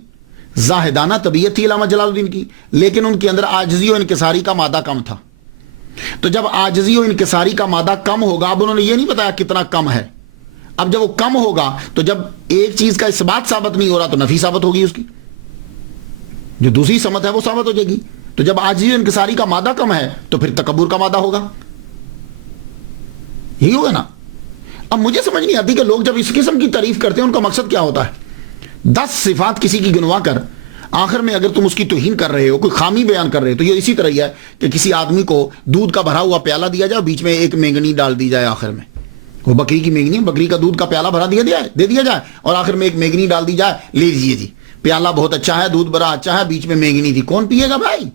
زاہدانہ طبیعت تھی علامہ جلال الدین کی, لیکن ان کے اندر عاجزی و انکساری کا مادہ کم تھا. تو جب عاجزی و انکساری کا مادہ کم ہوگا, اب انہوں نے یہ نہیں بتایا کتنا کم ہے, اب جب وہ کم ہوگا تو جب ایک چیز کا اثبات ثابت نہیں ہو رہا تو نفی ثابت ہوگی, اس کی جو دوسری سمت ہے وہ ثابت ہو جائے گی. تو جب عاجزی و انکساری کا مادہ کم ہے تو پھر تکبر کا مادہ ہوگا, یہی ہوگا نا. اب مجھے سمجھ نہیں آتی کہ لوگ جب اس قسم کی تعریف کرتے ہیں ان کا مقصد کیا ہوتا ہے. 10 صفات کسی کی گنوا کر آخر میں اگر تم اس کی توہین کر رہے ہو, کوئی خامی بیان کر رہے ہو, تو یہ اسی طرح ہی ہے کہ کسی آدمی کو دودھ کا بھرا ہوا پیالہ دیا جائے, بیچ میں ایک مینگنی ڈال دی جائے, آخر میں وہ بکری کی مینگنی, بکری کا دودھ کا پیالہ بھرا دے دیا جائے, اور آخر میں ایک مینگنی ڈال دی جائے, لے لیجیے جی پیالہ بہت اچھا ہے, دودھ بڑا اچھا ہے, بیچ میں مینگنی تھی, کون پیے گا بھائی؟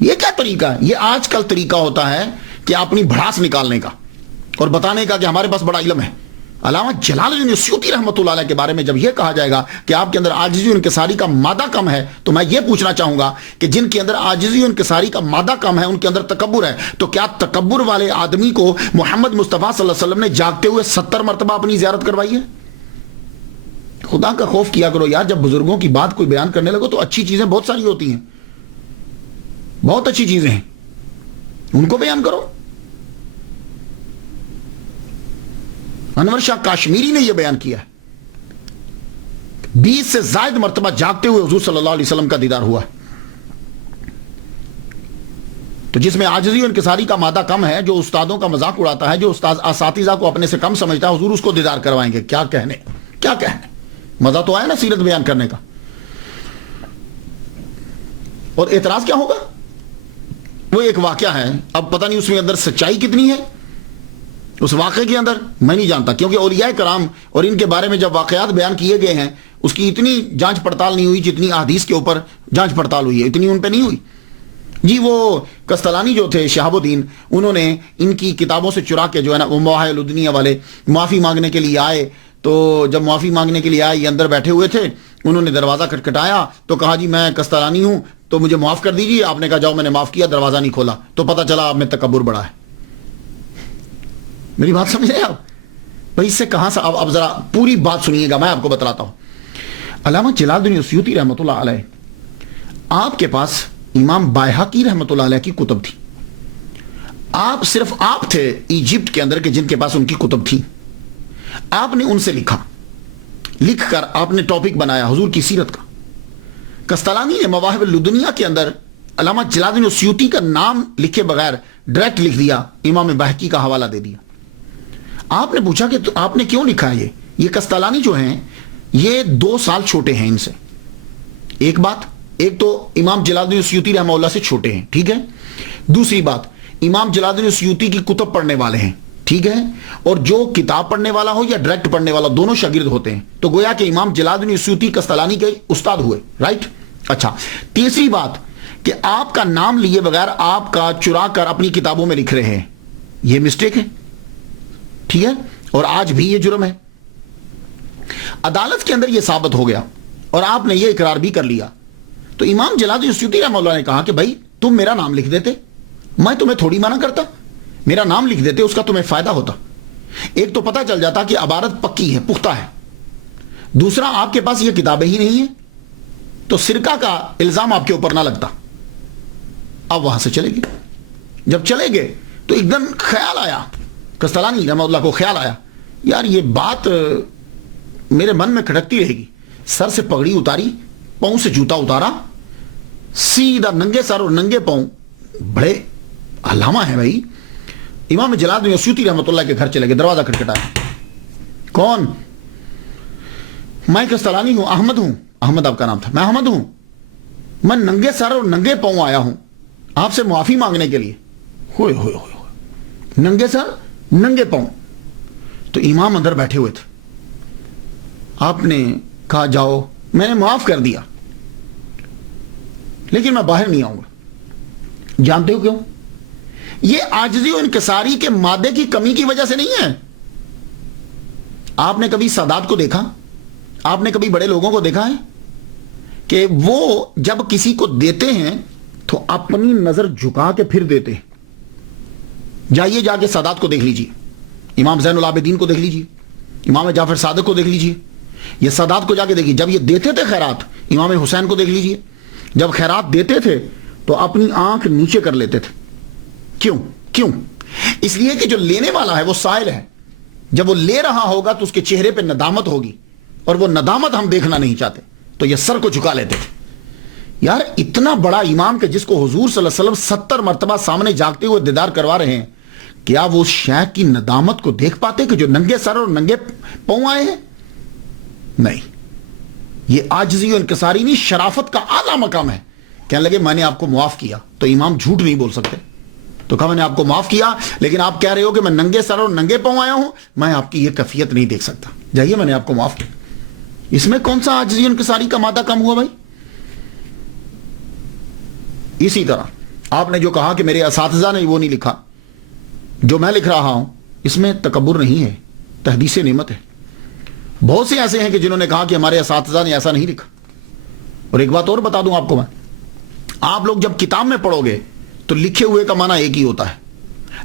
یہ کیا طریقہ ہے؟ یہ آج کل طریقہ ہوتا ہے کہ اپنی بھڑاس نکالنے کا اور بتانے کا کہ ہمارے پاس بڑا علم ہے. علامہ جلال الدین السیوطی رحمۃ اللہ علیہ کے بارے میں جب یہ کہا جائے گا کہ آپ کے اندر عاجزی و انکساری کا مادہ کم ہے, تو میں یہ پوچھنا چاہوں گا کہ جن کے اندر عاجزی و انکساری کا مادہ کم ہے ان کے اندر تکبر ہے, تو کیا تکبر والے آدمی کو محمد مصطفیٰ صلی اللہ علیہ وسلم نے جاگتے ہوئے 70 مرتبہ اپنی زیارت کروائی ہے؟ خدا کا خوف کیا کرو یار. جب بزرگوں کی بات کوئی بیان کرنے لگو تو اچھی چیزیں بہت ساری ہوتی ہیں, بہت اچھی چیزیں ہیں, ان کو بیان کرو. انور شاہ کاشمیری نے یہ بیان کیا ہے, 20 سے زائد مرتبہ جاگتے ہوئے حضور صلی اللہ علیہ وسلم کا دیدار ہوا ہے. تو جس میں عاجزی و انکساری کا مادہ کم ہے, جو استادوں کا مذاق اڑاتا ہے, جو اساتذہ کو اپنے سے کم سمجھتا ہے, حضور اس کو دیدار کروائیں گے. کیا کہنے, مزہ تو آیا نا سیرت بیان کرنے کا. اور اعتراض کیا ہوگا؟ وہ ایک واقعہ ہے, اب پتہ نہیں اس میں اندر سچائی کتنی ہے اس واقعے کے اندر, میں نہیں جانتا, کیونکہ اولیاء کرام اور ان کے بارے میں جب واقعات بیان کیے گئے ہیں اس کی اتنی جانچ پڑتال نہیں ہوئی جتنی احادیث کے اوپر جانچ پڑتال ہوئی ہے, اتنی ان پہ نہیں ہوئی. جی وہ کستلانی جو تھے شہاب الدین, انہوں نے ان کی کتابوں سے چرا کے جو ہے نا وہ مواہب الدنیا والے معافی مانگنے کے لیے آئے. تو جب معافی مانگنے کے لیے آئے, یہ اندر بیٹھے ہوئے تھے, انہوں نے دروازہ کھٹکھٹایا تو کہا جی میں کستلانی ہوں تو مجھے معاف کر دیجیے. آپ نے کہا جاؤ, میں نے معاف کیا, دروازہ نہیں کھولا, تو پتہ چلا آپ میں تکبر بڑا ہے. میری بات سمجھ رہے آپ بھائی؟ اس سے کہاں سے اب ذرا پوری بات سنیے گا, میں آپ کو بتلاتا ہوں. علامہ جلال الدین السیوطی رحمۃ اللہ علیہ, آپ کے پاس امام بائہقی رحمۃ اللہ علیہ کی کتب تھی. صرف آپ تھے ایجپٹ کے اندر کہ جن کے پاس ان کی کتب تھی. آپ نے ان سے لکھ کر آپ نے ٹاپک بنایا حضور کی سیرت کا. کستلانی نے مواہب الدنیا کے اندر علامہ جلال الدین السیوطی کا نام لکھے بغیر ڈائریکٹ لکھ دیا, امام بائہقی کا حوالہ دے دیا. آپ نے پوچھا کہ آپ نے کیوں لکھا ہے یہ کستلانی جو ہیں یہ 2 سال چھوٹے ہیں ان سے. ایک بات، ایک تو امام جلال الدین السیوطی رحمہ اللہ سے چھوٹے ہیں، ٹھیک ہے. دوسری بات، امام جلال الدین السیوطی کی کتب پڑھنے والے ہیں، ٹھیک ہے. اور جو کتاب پڑھنے والا ہو یا ڈائریکٹ پڑھنے والا، دونوں شاگرد ہوتے ہیں. تو گویا کہ امام جلال الدین السیوطی قسطلانی کے استاد ہوئے، رائٹ. اچھا، تیسری بات کہ آپ کا نام لیے بغیر آپ کا چرا کر اپنی کتابوں میں لکھ رہے ہیں، یہ مسٹیک ہے، ٹھیک ہے. اور آج بھی یہ جرم ہے. عدالت کے اندر یہ ثابت ہو گیا اور آپ نے یہ اقرار بھی کر لیا. تو امام جلال الدین السیوطی رحمہ اللہ نے کہا کہ بھائی تم میرا نام لکھ دیتے، میں تمہیں تھوڑی منع کرتا، میرا نام لکھ دیتے، اس کا تمہیں فائدہ ہوتا. ایک تو پتہ چل جاتا کہ عبارت پکی ہے، پختہ ہے. دوسرا، آپ کے پاس یہ کتابیں ہی نہیں ہیں تو سرقہ کا الزام آپ کے اوپر نہ لگتا. اب وہاں سے چلے گئے. جب چلے گئے تو ایک دم خیال آیا، قسطلانی رحمہ اللہ کو خیال آیا، یار یہ بات میرے من میں کھٹکتی رہے گی. سر سے پگڑی اتاری، پاؤں سے جوتا اتارا، سیدھا ننگے سر اور ننگے پاؤں، بڑے علامہ ہیں بھائی. امام جلال الدین السیوطی رحمۃ اللہ کے گھر چلے گئے. دروازہ کھٹکھٹایا. کون؟ میں قسطلانی ہوں، احمد ہوں. احمد آپ کا نام تھا. میں احمد ہوں، میں ننگے سر اور ننگے پاؤں آیا ہوں آپ سے معافی مانگنے کے لیے. ہوئے ہوئے ہوئے، ننگے سر ننگے پاؤں. تو امام اندر بیٹھے ہوئے تھے. آپ نے کہا جاؤ، میں نے معاف کر دیا لیکن میں باہر نہیں آؤں گا. جانتے ہو کیوں؟ یہ عاجزی و انکساری کے مادے کی کمی کی وجہ سے نہیں ہے. آپ نے کبھی سادات کو دیکھا؟ آپ نے کبھی بڑے لوگوں کو دیکھا ہے کہ وہ جب کسی کو دیتے ہیں تو اپنی نظر جھکا کے پھر دیتے ہیں؟ جائیے جا کے سادات کو دیکھ لیجیے، امام زین العابدین کو دیکھ لیجیے، امام جعفر صادق کو دیکھ لیجیے. یہ سادات کو جا کے دیکھیے، جب یہ دیتے تھے خیرات، امام حسین کو دیکھ لیجیے، جب خیرات دیتے تھے تو اپنی آنکھ نیچے کر لیتے تھے. کیوں؟ اس لیے کہ جو لینے والا ہے وہ سائل ہے. جب وہ لے رہا ہوگا تو اس کے چہرے پہ ندامت ہوگی، اور وہ ندامت ہم دیکھنا نہیں چاہتے، تو یہ سر کو جھکا لیتے تھے. یار اتنا بڑا امام کہ جس کو حضور صلی اللہ علیہ وسلم 70 مرتبہ سامنے جاگتے ہوئے دیدار کروا رہے ہیں، کیا وہ شیخ کی ندامت کو دیکھ پاتے کہ جو ننگے سر اور ننگے پاؤں آئے ہیں؟ نہیں. یہ عاجزی و انکساری نہیں، شرافت کا اعلیٰ مقام ہے. کہنے لگے میں نے آپ کو معاف کیا. تو امام جھوٹ نہیں بول سکتے. تو کہا میں نے آپ کو معاف کیا، لیکن آپ کہہ رہے ہو کہ میں ننگے سر اور ننگے پاؤں آیا ہوں، میں آپ کی یہ کیفیت نہیں دیکھ سکتا. جائیے، میں نے آپ کو معاف کیا. اس میں کون سا عاجزی و انکساری کا مادہ کم ہوا بھائی؟ اسی طرح آپ نے جو کہا کہ میرے اساتذہ نے وہ نہیں لکھا جو میں لکھ رہا ہوں، اس میں تکبر نہیں ہے، تحدیث نعمت ہے. بہت سے ایسے ہیں کہ جنہوں نے کہا کہ ہمارے اساتذہ نے ایسا نہیں لکھا. اور ایک بات اور بتا دوں آپ کو، میں آپ لوگ جب کتاب میں پڑھو گے تو لکھے ہوئے کا معنی ایک ہی ہوتا ہے،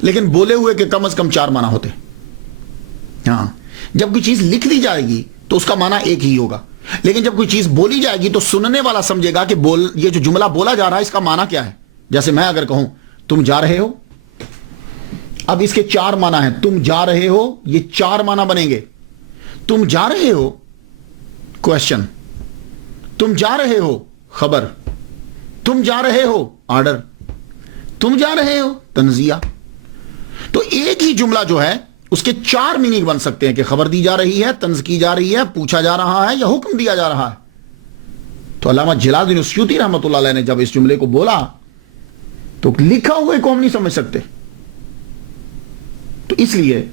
لیکن بولے ہوئے کے کم از کم 4 معنی ہوتے ہیں. ہاں، جب کوئی چیز لکھ دی جائے گی تو اس کا معنی ایک ہی ہوگا، لیکن جب کوئی چیز بولی جائے گی تو سننے والا سمجھے گا کہ یہ جو جملہ بولا جا رہا ہے اس کا معنی کیا ہے. جیسے میں اگر کہوں تم جا رہے ہو، اب اس کے 4 معنی ہیں. تم جا رہے ہو، یہ 4 معنی بنیں گے. تم جا رہے ہو، کوشچن. تم جا رہے ہو، خبر. تم جا رہے ہو، آرڈر. تم جا رہے ہو، تنزیہ. تو ایک ہی جملہ جو ہے اس کے 4 میننگ بن سکتے ہیں کہ خبر دی جا رہی ہے، طنز کی جا رہی ہے، پوچھا جا رہا ہے یا حکم دیا جا رہا ہے. تو علامہ جلال الدین السیوطی رحمۃ اللہ علیہ نے جب اس جملے کو بولا تو لکھا ہوئے کو ہم نہیں سمجھ سکتے. تو اس لیے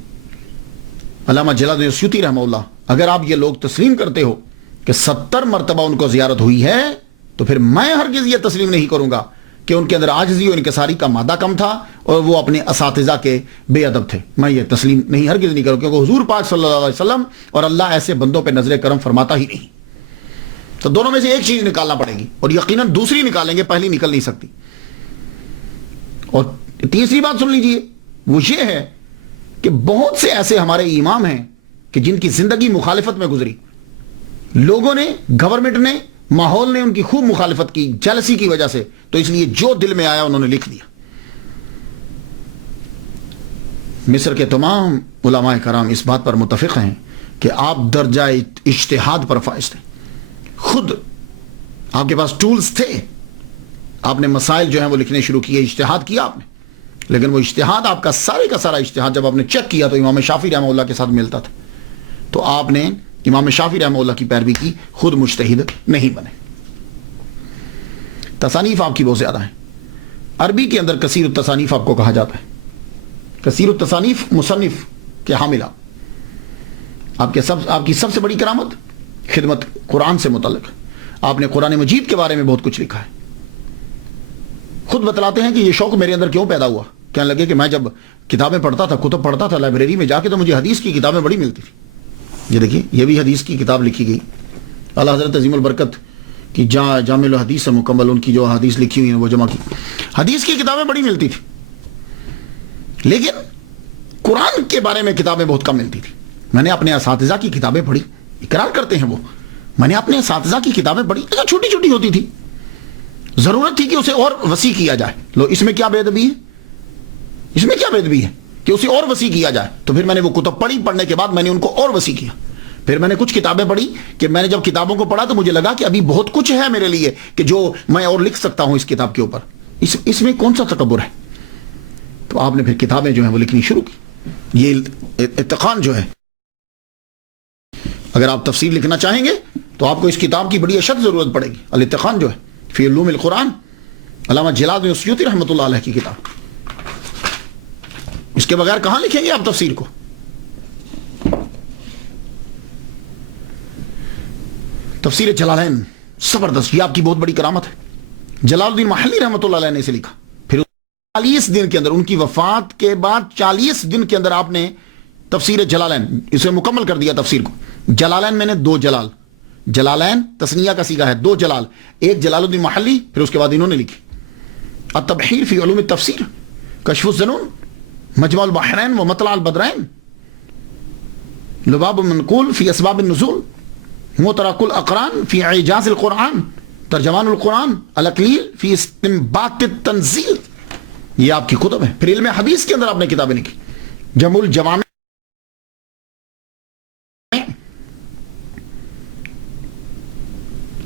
علامہ جلال الدین السیوطی رحمہ اللہ، اگر آپ یہ لوگ تسلیم کرتے ہو کہ 70 مرتبہ ان کو زیارت ہوئی ہے، تو پھر میں ہرگز یہ تسلیم نہیں کروں گا کہ ان کے اندر عاجزی و انکساری کا مادہ کم تھا اور وہ اپنے اساتذہ کے بے ادب تھے. میں یہ تسلیم ہرگز نہیں کروں، کیونکہ حضور پاک صلی اللہ علیہ وسلم اور اللہ ایسے بندوں پہ نظر کرم فرماتا ہی نہیں. تو دونوں میں سے ایک چیز نکالنا پڑے گی، اور یقیناً دوسری نکالیں گے، پہلی نکل نہیں سکتی. اور تیسری بات سن لیجئے، وہ یہ ہے کہ بہت سے ایسے ہمارے امام ہیں کہ جن کی زندگی مخالفت میں گزری. لوگوں نے، گورنمنٹ نے، ماحول نے ان کی خوب مخالفت کی، جیلسی کی وجہ سے، تو اس لیے جو دل میں آیا انہوں نے لکھ دیا. مصر کے تمام علماء کرام اس بات پر متفق ہیں کہ آپ درجہ اجتہاد پر فائز تھے. خود آپ کے پاس ٹولز تھے، آپ نے مسائل جو ہیں وہ لکھنے شروع کیے، اجتہاد کیا آپ نے. لیکن وہ اجتہاد آپ کا سارے کا سارا اجتہاد جب آپ نے چیک کیا تو امام شافعی رحمہ اللہ کے ساتھ ملتا تھا. تو آپ نے امام شافعی رحمہ اللہ کی پیروی کی، خود مجتہد نہیں بنے. تصانیف آپ کی بہت زیادہ ہیں. عربی کے اندر کثیر التصانیف آپ کو کہا جاتا ہے. کثیر التصانیف مصنف کے حاملہ. آپ کی سب سے بڑی کرامت خدمت قرآن سے متعلق. آپ نے قرآن مجید کے بارے میں بہت کچھ لکھا ہے. خود بتلاتے ہیں کہ یہ شوق میرے اندر کیوں پیدا ہوا. کہنے لگے کہ میں جب کتابیں پڑھتا تھا, کتب پڑھتا تھا لائبریری میں جا کے, تو مجھے حدیث کی کتابیں بڑی ملتی تھی. یہ دیکھیے, یہ بھی حدیث کی کتاب لکھی گئی. اعلیٰ حضرت عظیم البرکت کی جامع الحدیث سے مکمل ان کی جو حدیث لکھی ہوئی ہیں وہ جمع کی. حدیث کی کتابیں بڑی ملتی تھی, لیکن قرآن کے بارے میں کتابیں بہت کم ملتی تھی. میں نے اپنے اساتذہ کی کتابیں پڑھی, اقرار کرتے ہیں وہ, میں نے اپنے اساتذہ کی کتابیں پڑھی, چھوٹی چھوٹی ہوتی تھی. ضرورت تھی کہ اسے اور وسیع کیا جائے. لو, اس میں کیا بے ادبی ہے, اس میں کیا بے ادبی ہے کہ اسے اور وسیع کیا جائے. تو پھر میں نے وہ کتب پڑھی, پڑھنے کے بعد میں نے ان کو اور وسیع کیا. پھر میں نے کچھ کتابیں پڑھی کہ میں نے جب کتابوں کو پڑھا تو مجھے لگا کہ ابھی بہت کچھ ہے میرے لیے کہ جو میں اور لکھ سکتا ہوں اس کتاب کے اوپر. اس میں کون سا تکبر ہے. تو آپ نے پھر کتابیں جو ہیں وہ لکھنی شروع کی. یہ اتقان جو ہے, اگر آپ تفسیر لکھنا چاہیں گے تو آپ کو اس کتاب کی بڑی اشد ضرورت پڑے گی. الاتقان جو ہے فی علوم القرآن, علامہ جلال الدین السیوطی رحمۃ اللہ علیہ کی کتاب. اس کے بغیر کہاں لکھیں گے آپ تفسیر کو. تفسیر جلالین زبردست, یہ آپ کی بہت بڑی کرامت ہے. جلال الدین محلی رحمۃ اللہ علیہ نے اسے لکھا. پھر 40 دن کے اندر, ان کی وفات کے بعد 40 دن کے اندر آپ نے تفسیر جلالین اسے مکمل کر دیا. تفسیر کو جلالین میں نے 2 جلال, جلالین تسنیہ کا صیغہ ہے, 2 جلال, ایک جلال الدین محلی, پھر اس کے بعد انہوں نے لکھی التبحیر فی علوم التفسیر, کشف الظنون, مجمع البحرین و مطلع البدرین, لباب المنقول فی اسباب النزول, مترک الاقران فی اعجاز القرآن, ترجمان القرآن, الاقلیل فی استنباط التنزیل. یہ آپ کی کتب ہے. پھر علم حدیث کے اندر آپ نے کتابیں لکھی, جمع الجوامع,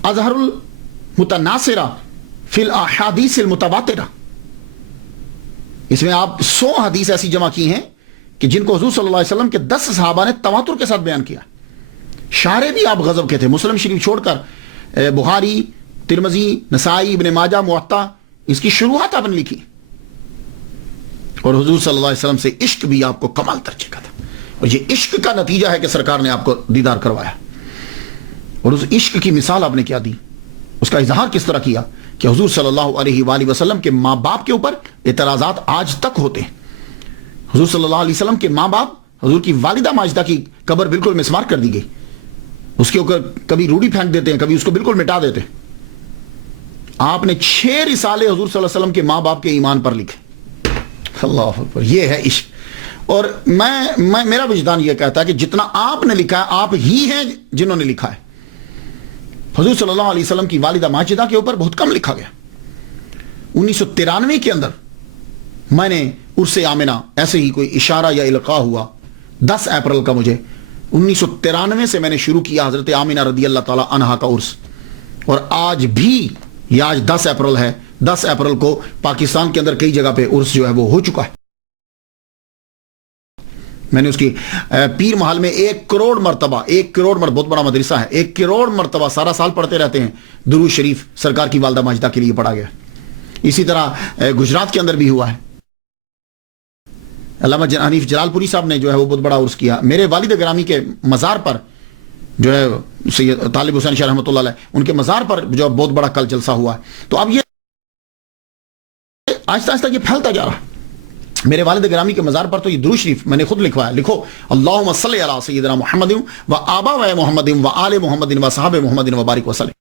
اظہر المتناصرہ فی الاحادیث المتواترہ. اس میں آپ 100 حدیث ایسی جمع کی ہیں کہ جن کو حضور صلی اللہ علیہ وسلم کے 10 صحابہ نے تواتر کے ساتھ بیان کیا. شارح بھی آپ غضب کے تھے. مسلم شریف چھوڑ کر بخاری, ترمذی, نسائی, ابن ماجہ, موطا, اس کی شروعات آپ نے لکھی. اور حضور صلی اللہ علیہ وسلم سے عشق بھی آپ کو کمال درجے کا تھا. اور یہ عشق کا نتیجہ ہے کہ سرکار نے آپ کو دیدار کروایا. اور اس عشق کی مثال آپ نے کیا دی, اس کا اظہار کس طرح کیا کہ حضور صلی اللہ علیہ وآلہ وسلم کے ماں باپ کے اوپر اعتراضات آج تک ہوتے ہیں. حضور صلی اللہ علیہ وسلم کے ماں باپ, حضور کی والدہ ماجدہ کی قبر بالکل مسمار کر دی گئی. اس کے اوپر کبھی روڑی پھینک دیتے ہیں, کبھی اس کو بالکل مٹا دیتے ہیں. آپ نے 6 رسالے حضور صلی اللہ علیہ وسلم کے ماں باپ کے ایمان پر لکھے. اللہ اکبر, یہ ہے عشق. اور میرا وجدان یہ کہتا ہے کہ جتنا آپ نے لکھا ہے آپ ہی ہیں جنہوں نے لکھا ہے. حضور صلی اللہ علیہ وسلم کی والدہ ماجدہ کے اوپر بہت کم لکھا گیا. 1993 کے اندر میں نے عرس آمنہ, ایسے ہی کوئی اشارہ یا القاء ہوا 10 اپریل کا, مجھے 1993 سے میں نے شروع کیا حضرت آمنہ رضی اللہ تعالی عنہا کا عرس. اور آج بھی, یہ آج 10 اپریل ہے, 10 اپریل کو پاکستان کے اندر کئی جگہ پہ عرس جو ہے وہ ہو چکا ہے. میں نے اس کی پیر محل میں 1 کروڑ مرتبہ, 1 کروڑ مرتبہ, بہت بڑا مدرسہ ہے, 1 کروڑ مرتبہ سارا سال پڑھتے رہتے ہیں درود شریف سرکار کی والدہ ماجدہ کے لیے پڑھا گیا. اسی طرح گجرات کے اندر بھی ہوا ہے. علامہ حنیف جلال پوری صاحب نے جو ہے وہ بہت بڑا عرس کیا. میرے والد گرامی کے مزار پر جو ہے سید طالب حسین شاہ رحمۃ اللہ علیہ, ان کے مزار پر جو بہت بڑا کل جلسہ ہوا ہے. تو اب یہ آہستہ آہستہ یہ پھیلتا جا رہا ہے. میرے والد گرامی کے مزار پر تو یہ درود شریف میں نے خود لکھوایا, لکھو اللہم صلی علی سیدنا محمد و آبا و محمد و آل محمد و صحاب محمد و بارک وسلم.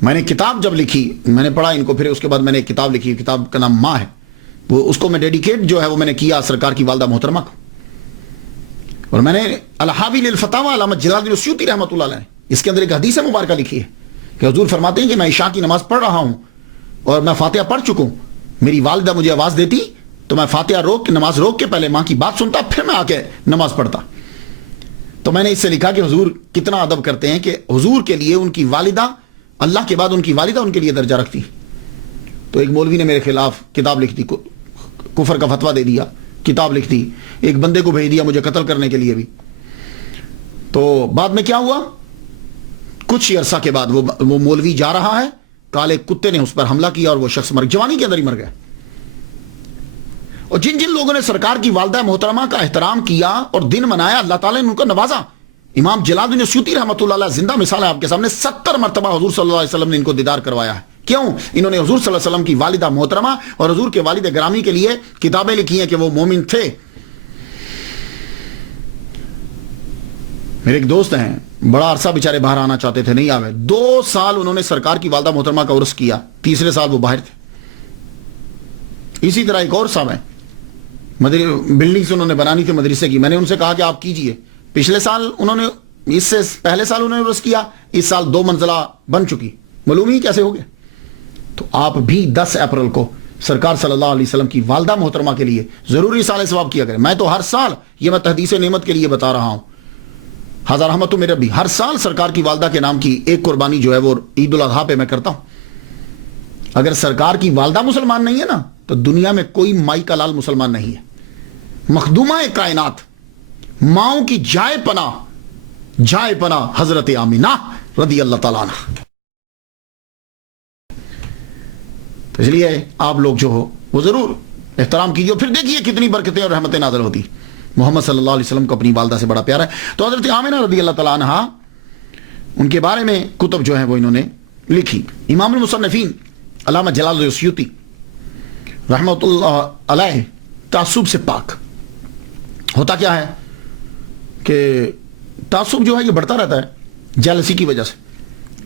میں نے کتاب جب لکھی, میں نے پڑھا ان کو, پھر اس کے بعد میں نے ایک کتاب لکھی, کتاب کا نام ماں ہے, وہ اس کو میں ڈیڈیکیٹ جو ہے وہ میں نے کیا سرکار کی والدہ محترمہ کو. اور میں نے الحاوی للفتاوی علامہ جلال الدین السیوطی رحمۃ اللہ علیہ, اس کے اندر ایک حدیث مبارکہ لکھی ہے کہ حضور فرماتے ہیں کہ میں عشاء کی نماز پڑھ رہا ہوں اور میں فاتحہ پڑھ چکوں, میری والدہ مجھے آواز دیتی تو میں فاتحہ روک کے, نماز روک کے پہلے ماں کی بات سنتا, پھر میں آ کے نماز پڑھتا. تو میں نے اس سے لکھا کہ حضور کتنا ادب کرتے ہیں کہ حضور کے لیے ان کی والدہ, اللہ کے بعد ان کی والدہ ان کے لیے درجہ رکھتی. تو ایک مولوی نے میرے خلاف کتاب لکھ دی, کفر کا فتویٰ دے دیا, کتاب لکھ دی, ایک بندے کو بھیج دیا مجھے قتل کرنے کے لیے بھی. تو بعد میں کیا ہوا, کچھ ہی عرصہ کے بعد وہ مولوی جا رہا ہے، کالے کتے نے اس پر حملہ کیا اور وہ شخص جوانی کے اندر ہی مر گیا۔ اور جن جن لوگوں نے سرکار کی والدہ محترمہ کا احترام کیا اور دن منایا، اللہ تعالیٰ نے ان کو نوازا۔ امام جلال الدین سیوطی رحمۃ اللہ علیہ زندہ مثال ہے آپ کے سامنے، 70 مرتبہ حضور صلی اللہ علیہ وسلم نے ان کو دیدار کروایا ہے۔ کیوں؟ انہوں نے حضور صلی اللہ علیہ وسلم کی والدہ محترمہ اور حضور کے والد گرامی کے لیے کتابیں لکھی ہیں کہ وہ مومن تھے۔ میرے ایک دوست ہیں، بڑا عرصہ بیچارے باہر آنا چاہتے تھے، نہیں آ گئے۔ 2 سال انہوں نے سرکار کی والدہ محترمہ کا عرس کیا، تیسرے سال وہ باہر تھے۔ اسی طرح ایک اور صاحب ہیں، بلڈنگز انہوں نے بنانی تھی مدرسے کی، میں نے ان سے کہا کہ آپ کیجئے۔ پچھلے سال انہوں نے، اس سے پہلے سال انہوں نے عرس کیا، اس سال 2 منزلہ بن چکی، معلوم ہی کیسے ہو گیا۔ تو آپ بھی 10 اپریل کو سرکار صلی اللہ علیہ وسلم کی والدہ محترمہ کے لیے ضروری اصالہ ثواب کیا کریں۔ میں تو ہر سال، یہ میں تحدیث نعمت کے لیے بتا رہا ہوں، ہزار رحمت میرے بھی، ہر سال سرکار کی والدہ کے نام کی ایک قربانی جو ہے وہ عید الاضحیٰ پہ میں کرتا ہوں۔ اگر سرکار کی والدہ مسلمان نہیں ہے نا، تو دنیا میں کوئی مائی کا لال مسلمان نہیں ہے۔ مخدومہ کائنات، ماؤں کی جائے پناہ حضرت آمینہ رضی اللہ تعالیٰ عنہ۔ تو اس لیے آپ لوگ جو ہو وہ ضرور احترام کیجیے، پھر دیکھیے کتنی برکتیں اور رحمتیں نازل ہوتی۔ محمد صلی اللہ علیہ وسلم کو اپنی والدہ سے بڑا پیار ہے۔ تو حضرت آمینہ رضی اللہ تعالیٰ عنہ، ان کے بارے میں کتب جو ہیں وہ انہوں نے لکھی۔ امام المصنفین علامہ جلال الدین سیوطی رحمۃ اللہ علیہ تعصب سے پاک۔ ہوتا کیا ہے کہ تعصب جو ہے یہ بڑھتا رہتا ہے جیلسی کی وجہ سے،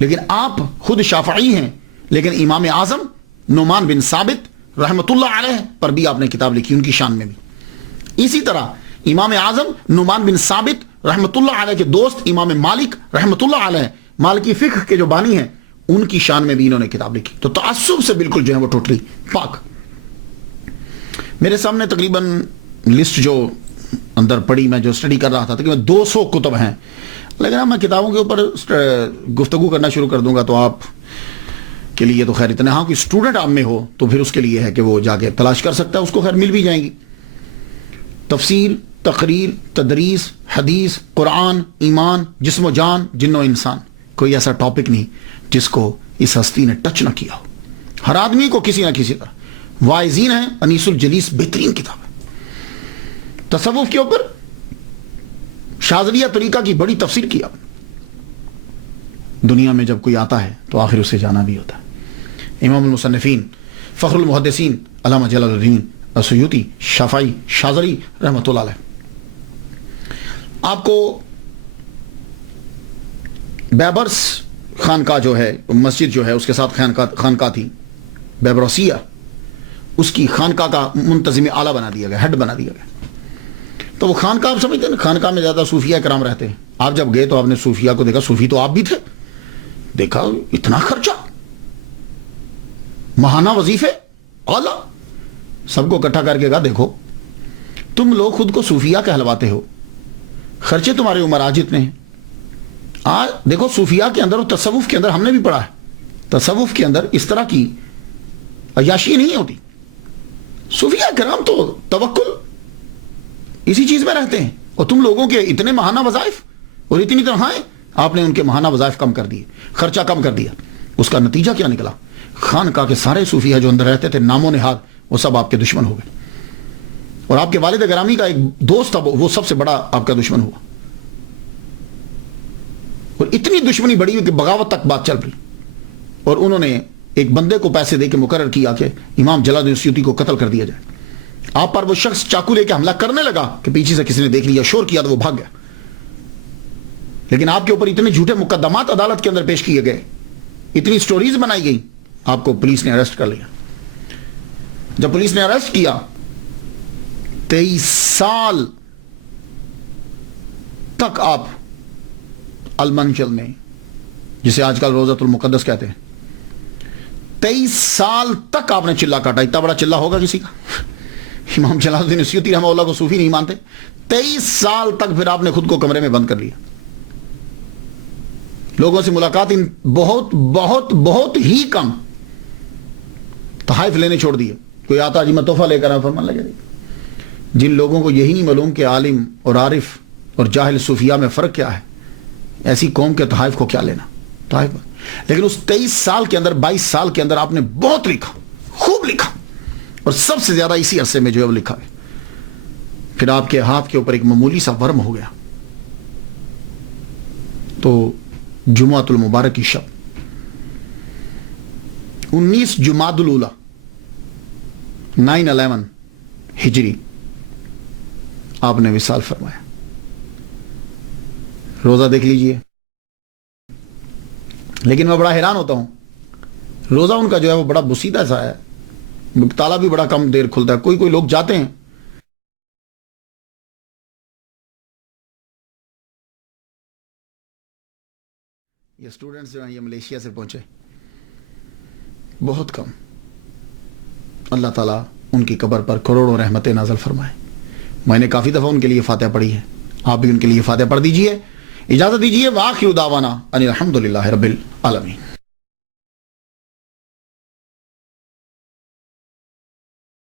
لیکن آپ خود شافعی ہیں، لیکن امام اعظم نعمان بن ثابت رحمۃ اللہ علیہ پر بھی آپ نے کتاب لکھی، ان کی شان میں بھی۔ اسی طرح امام اعظم نعمان بن ثابت رحمۃ اللہ علیہ کے دوست امام مالک رحمۃ اللہ علیہ، مالکی فقہ کے جو بانی ہیں، ان کی شان میں بھی انہوں نے کتاب لکھی۔ تو تعصب سے بالکل جو ہے وہ ٹوٹلی پاک۔ میرے سامنے تقریباً لسٹ جو اندر پڑی، میں جو اسٹڈی کر رہا تھا تقریباً 200 کتب ہیں، لیکن اب میں کتابوں کے اوپر گفتگو کرنا شروع کر دوں گا تو آپ کے لیے تو خیر اتنا، ہاں کوئی اسٹوڈنٹ آپ میں ہو تو پھر اس کے لیے ہے کہ وہ جا کے تلاش کر سکتا ہے، اس کو خیر مل بھی جائیں گی۔ تفسیر، تقریر، تدریس، حدیث، قرآن، ایمان، جسم و جان، جن و انسان، کوئی ایسا ٹاپک نہیں جس کو اس ہستی نے ٹچ نہ کیا ہو۔ ہر آدمی کو کسی نہ کسی طرح۔ واعظین ہیں، انیس الجلیس بہترین کتاب ہے۔ تصوف کے اوپر شاذلیہ طریقہ کی بڑی تفسیر کی آپ نے۔ دنیا میں جب کوئی آتا ہے تو آخر اسے جانا بھی ہوتا ہے۔ امام المصنفین فخر المحدثین علامہ جلال الدین السیوطی شافعی شاذلی رحمۃ اللہ علیہ۔ آپ کو بیبرس خانقاہ جو ہے، مسجد جو ہے، اس کے ساتھ خانقاہ تھی بیبرسیہ، اس کی خانقاہ کا منتظم اعلیٰ بنا دیا گیا، ہیڈ بنا دیا گیا۔ تو وہ خانقاہ آپ سمجھتے ہیں نا، خانقاہ میں زیادہ صوفیہ کرام رہتے ہیں۔ آپ جب گئے تو آپ نے صوفیہ کو دیکھا، صوفی تو آپ بھی تھے، دیکھا اتنا خرچہ، ماہانہ وظیفے اعلیٰ، سب کو اکٹھا کر کے کہا دیکھو تم لوگ خود کو صوفیہ کہلواتے ہو، خرچے تمہارے عمر جتنے ہیں۔ آج دیکھو صوفیہ کے اندر اور تصوف کے اندر ہم نے بھی پڑھا ہے، تصوف کے اندر اس طرح کی عیاشی نہیں ہوتی۔ صوفیہ کرام تو توکل اسی چیز میں رہتے ہیں، اور تم لوگوں کے اتنے ماہانہ وظائف اور اتنی تنخواہیں، آپ نے ان کے ماہانہ وظائف کم کر دیے، خرچہ کم کر دیا۔ اس کا نتیجہ کیا نکلا؟ خانقاہ کے سارے صوفیہ جو اندر رہتے تھے نام و نہاد وہ سب آپ کے دشمن ہو گئے، اور آپ کے والد گرامی کا ایک دوست تھا وہ سب سے بڑا آپ کا دشمن ہوا، اور اتنی دشمنی بڑی کہ بغاوت تک بات چل رہی، اور انہوں نے ایک بندے کو پیسے دے کے مقرر کیا کہ امام جلال الدین سیوطی کو قتل کر دیا جائے۔ آپ پر وہ شخص چاقو لے کے حملہ کرنے لگا کہ پیچھے سے کسی نے دیکھ لیا، شور کیا تو وہ بھاگ گیا، لیکن آپ کے اوپر اتنے جھوٹے مقدمات عدالت کے اندر پیش کیے گئے، اتنی سٹوریز بنائی گئی، آپ کو پولیس نے اریسٹ کر لیا۔ جب پولیس نے اریسٹ کیا 23 سال تک آپ المنچل میں، جسے آج کل روزۃ المقدس کہتے ہیں، 23 سال تک آپ نے چلا کاٹا۔ اتنا بڑا چلا ہوگا کسی کا؟ امام جلال الدین سیوطی رحمہ اللہ کو صوفی نہیں مانتے؟ 23 سال تک پھر آپ نے خود کو کمرے میں بند کر لیا، لوگوں سے ملاقات بہت بہت بہت ہی کم، تحائف لینے چھوڑ دیے۔ کوئی آتا جی میں تحفہ لے کر آیا، فرمان لگے۔ جن لوگوں کو یہی نہیں معلوم کہ عالم اور عارف اور جاہل صوفیہ میں فرق کیا ہے، ایسی قوم کے تحائف کو کیا لینا؟ طائف پر. لیکن اس 23 سال کے اندر 22 سال کے اندر آپ نے بہت لکھا, خوب لکھا, اور سب سے زیادہ اسی عرصے میں جو ہے وہ لکھا ہے. پھر آپ کے ہاتھ کے اوپر ایک معمولی سا ورم ہو گیا. تو جمعۃ المبارک کی شب 19 جمادی الاولیٰ 9/11 ہجری آپ نے وصال فرمایا. روزہ دیکھ لیجئے. لیکن میں بڑا حیران ہوتا ہوں, روزہ ان کا جو ہے وہ بڑا بسیدہ سا ہے, تالا بھی بڑا کم دیر کھلتا ہے. کوئی لوگ جاتے ہیں, یہ اسٹوڈنٹس جو ہیں یہ ملیشیا سے پہنچے, بہت کم. اللہ تعالیٰ ان کی قبر پر کروڑوں رحمتیں نازل فرمائے. میں نے کافی دفعہ ان کے لیے فاتحہ پڑھی ہے, آپ بھی ان کے لیے فاتحہ پڑھ دیجئے. اجازت دیجئے. وآخر دعوانا ان الحمدللہ رب العالمین.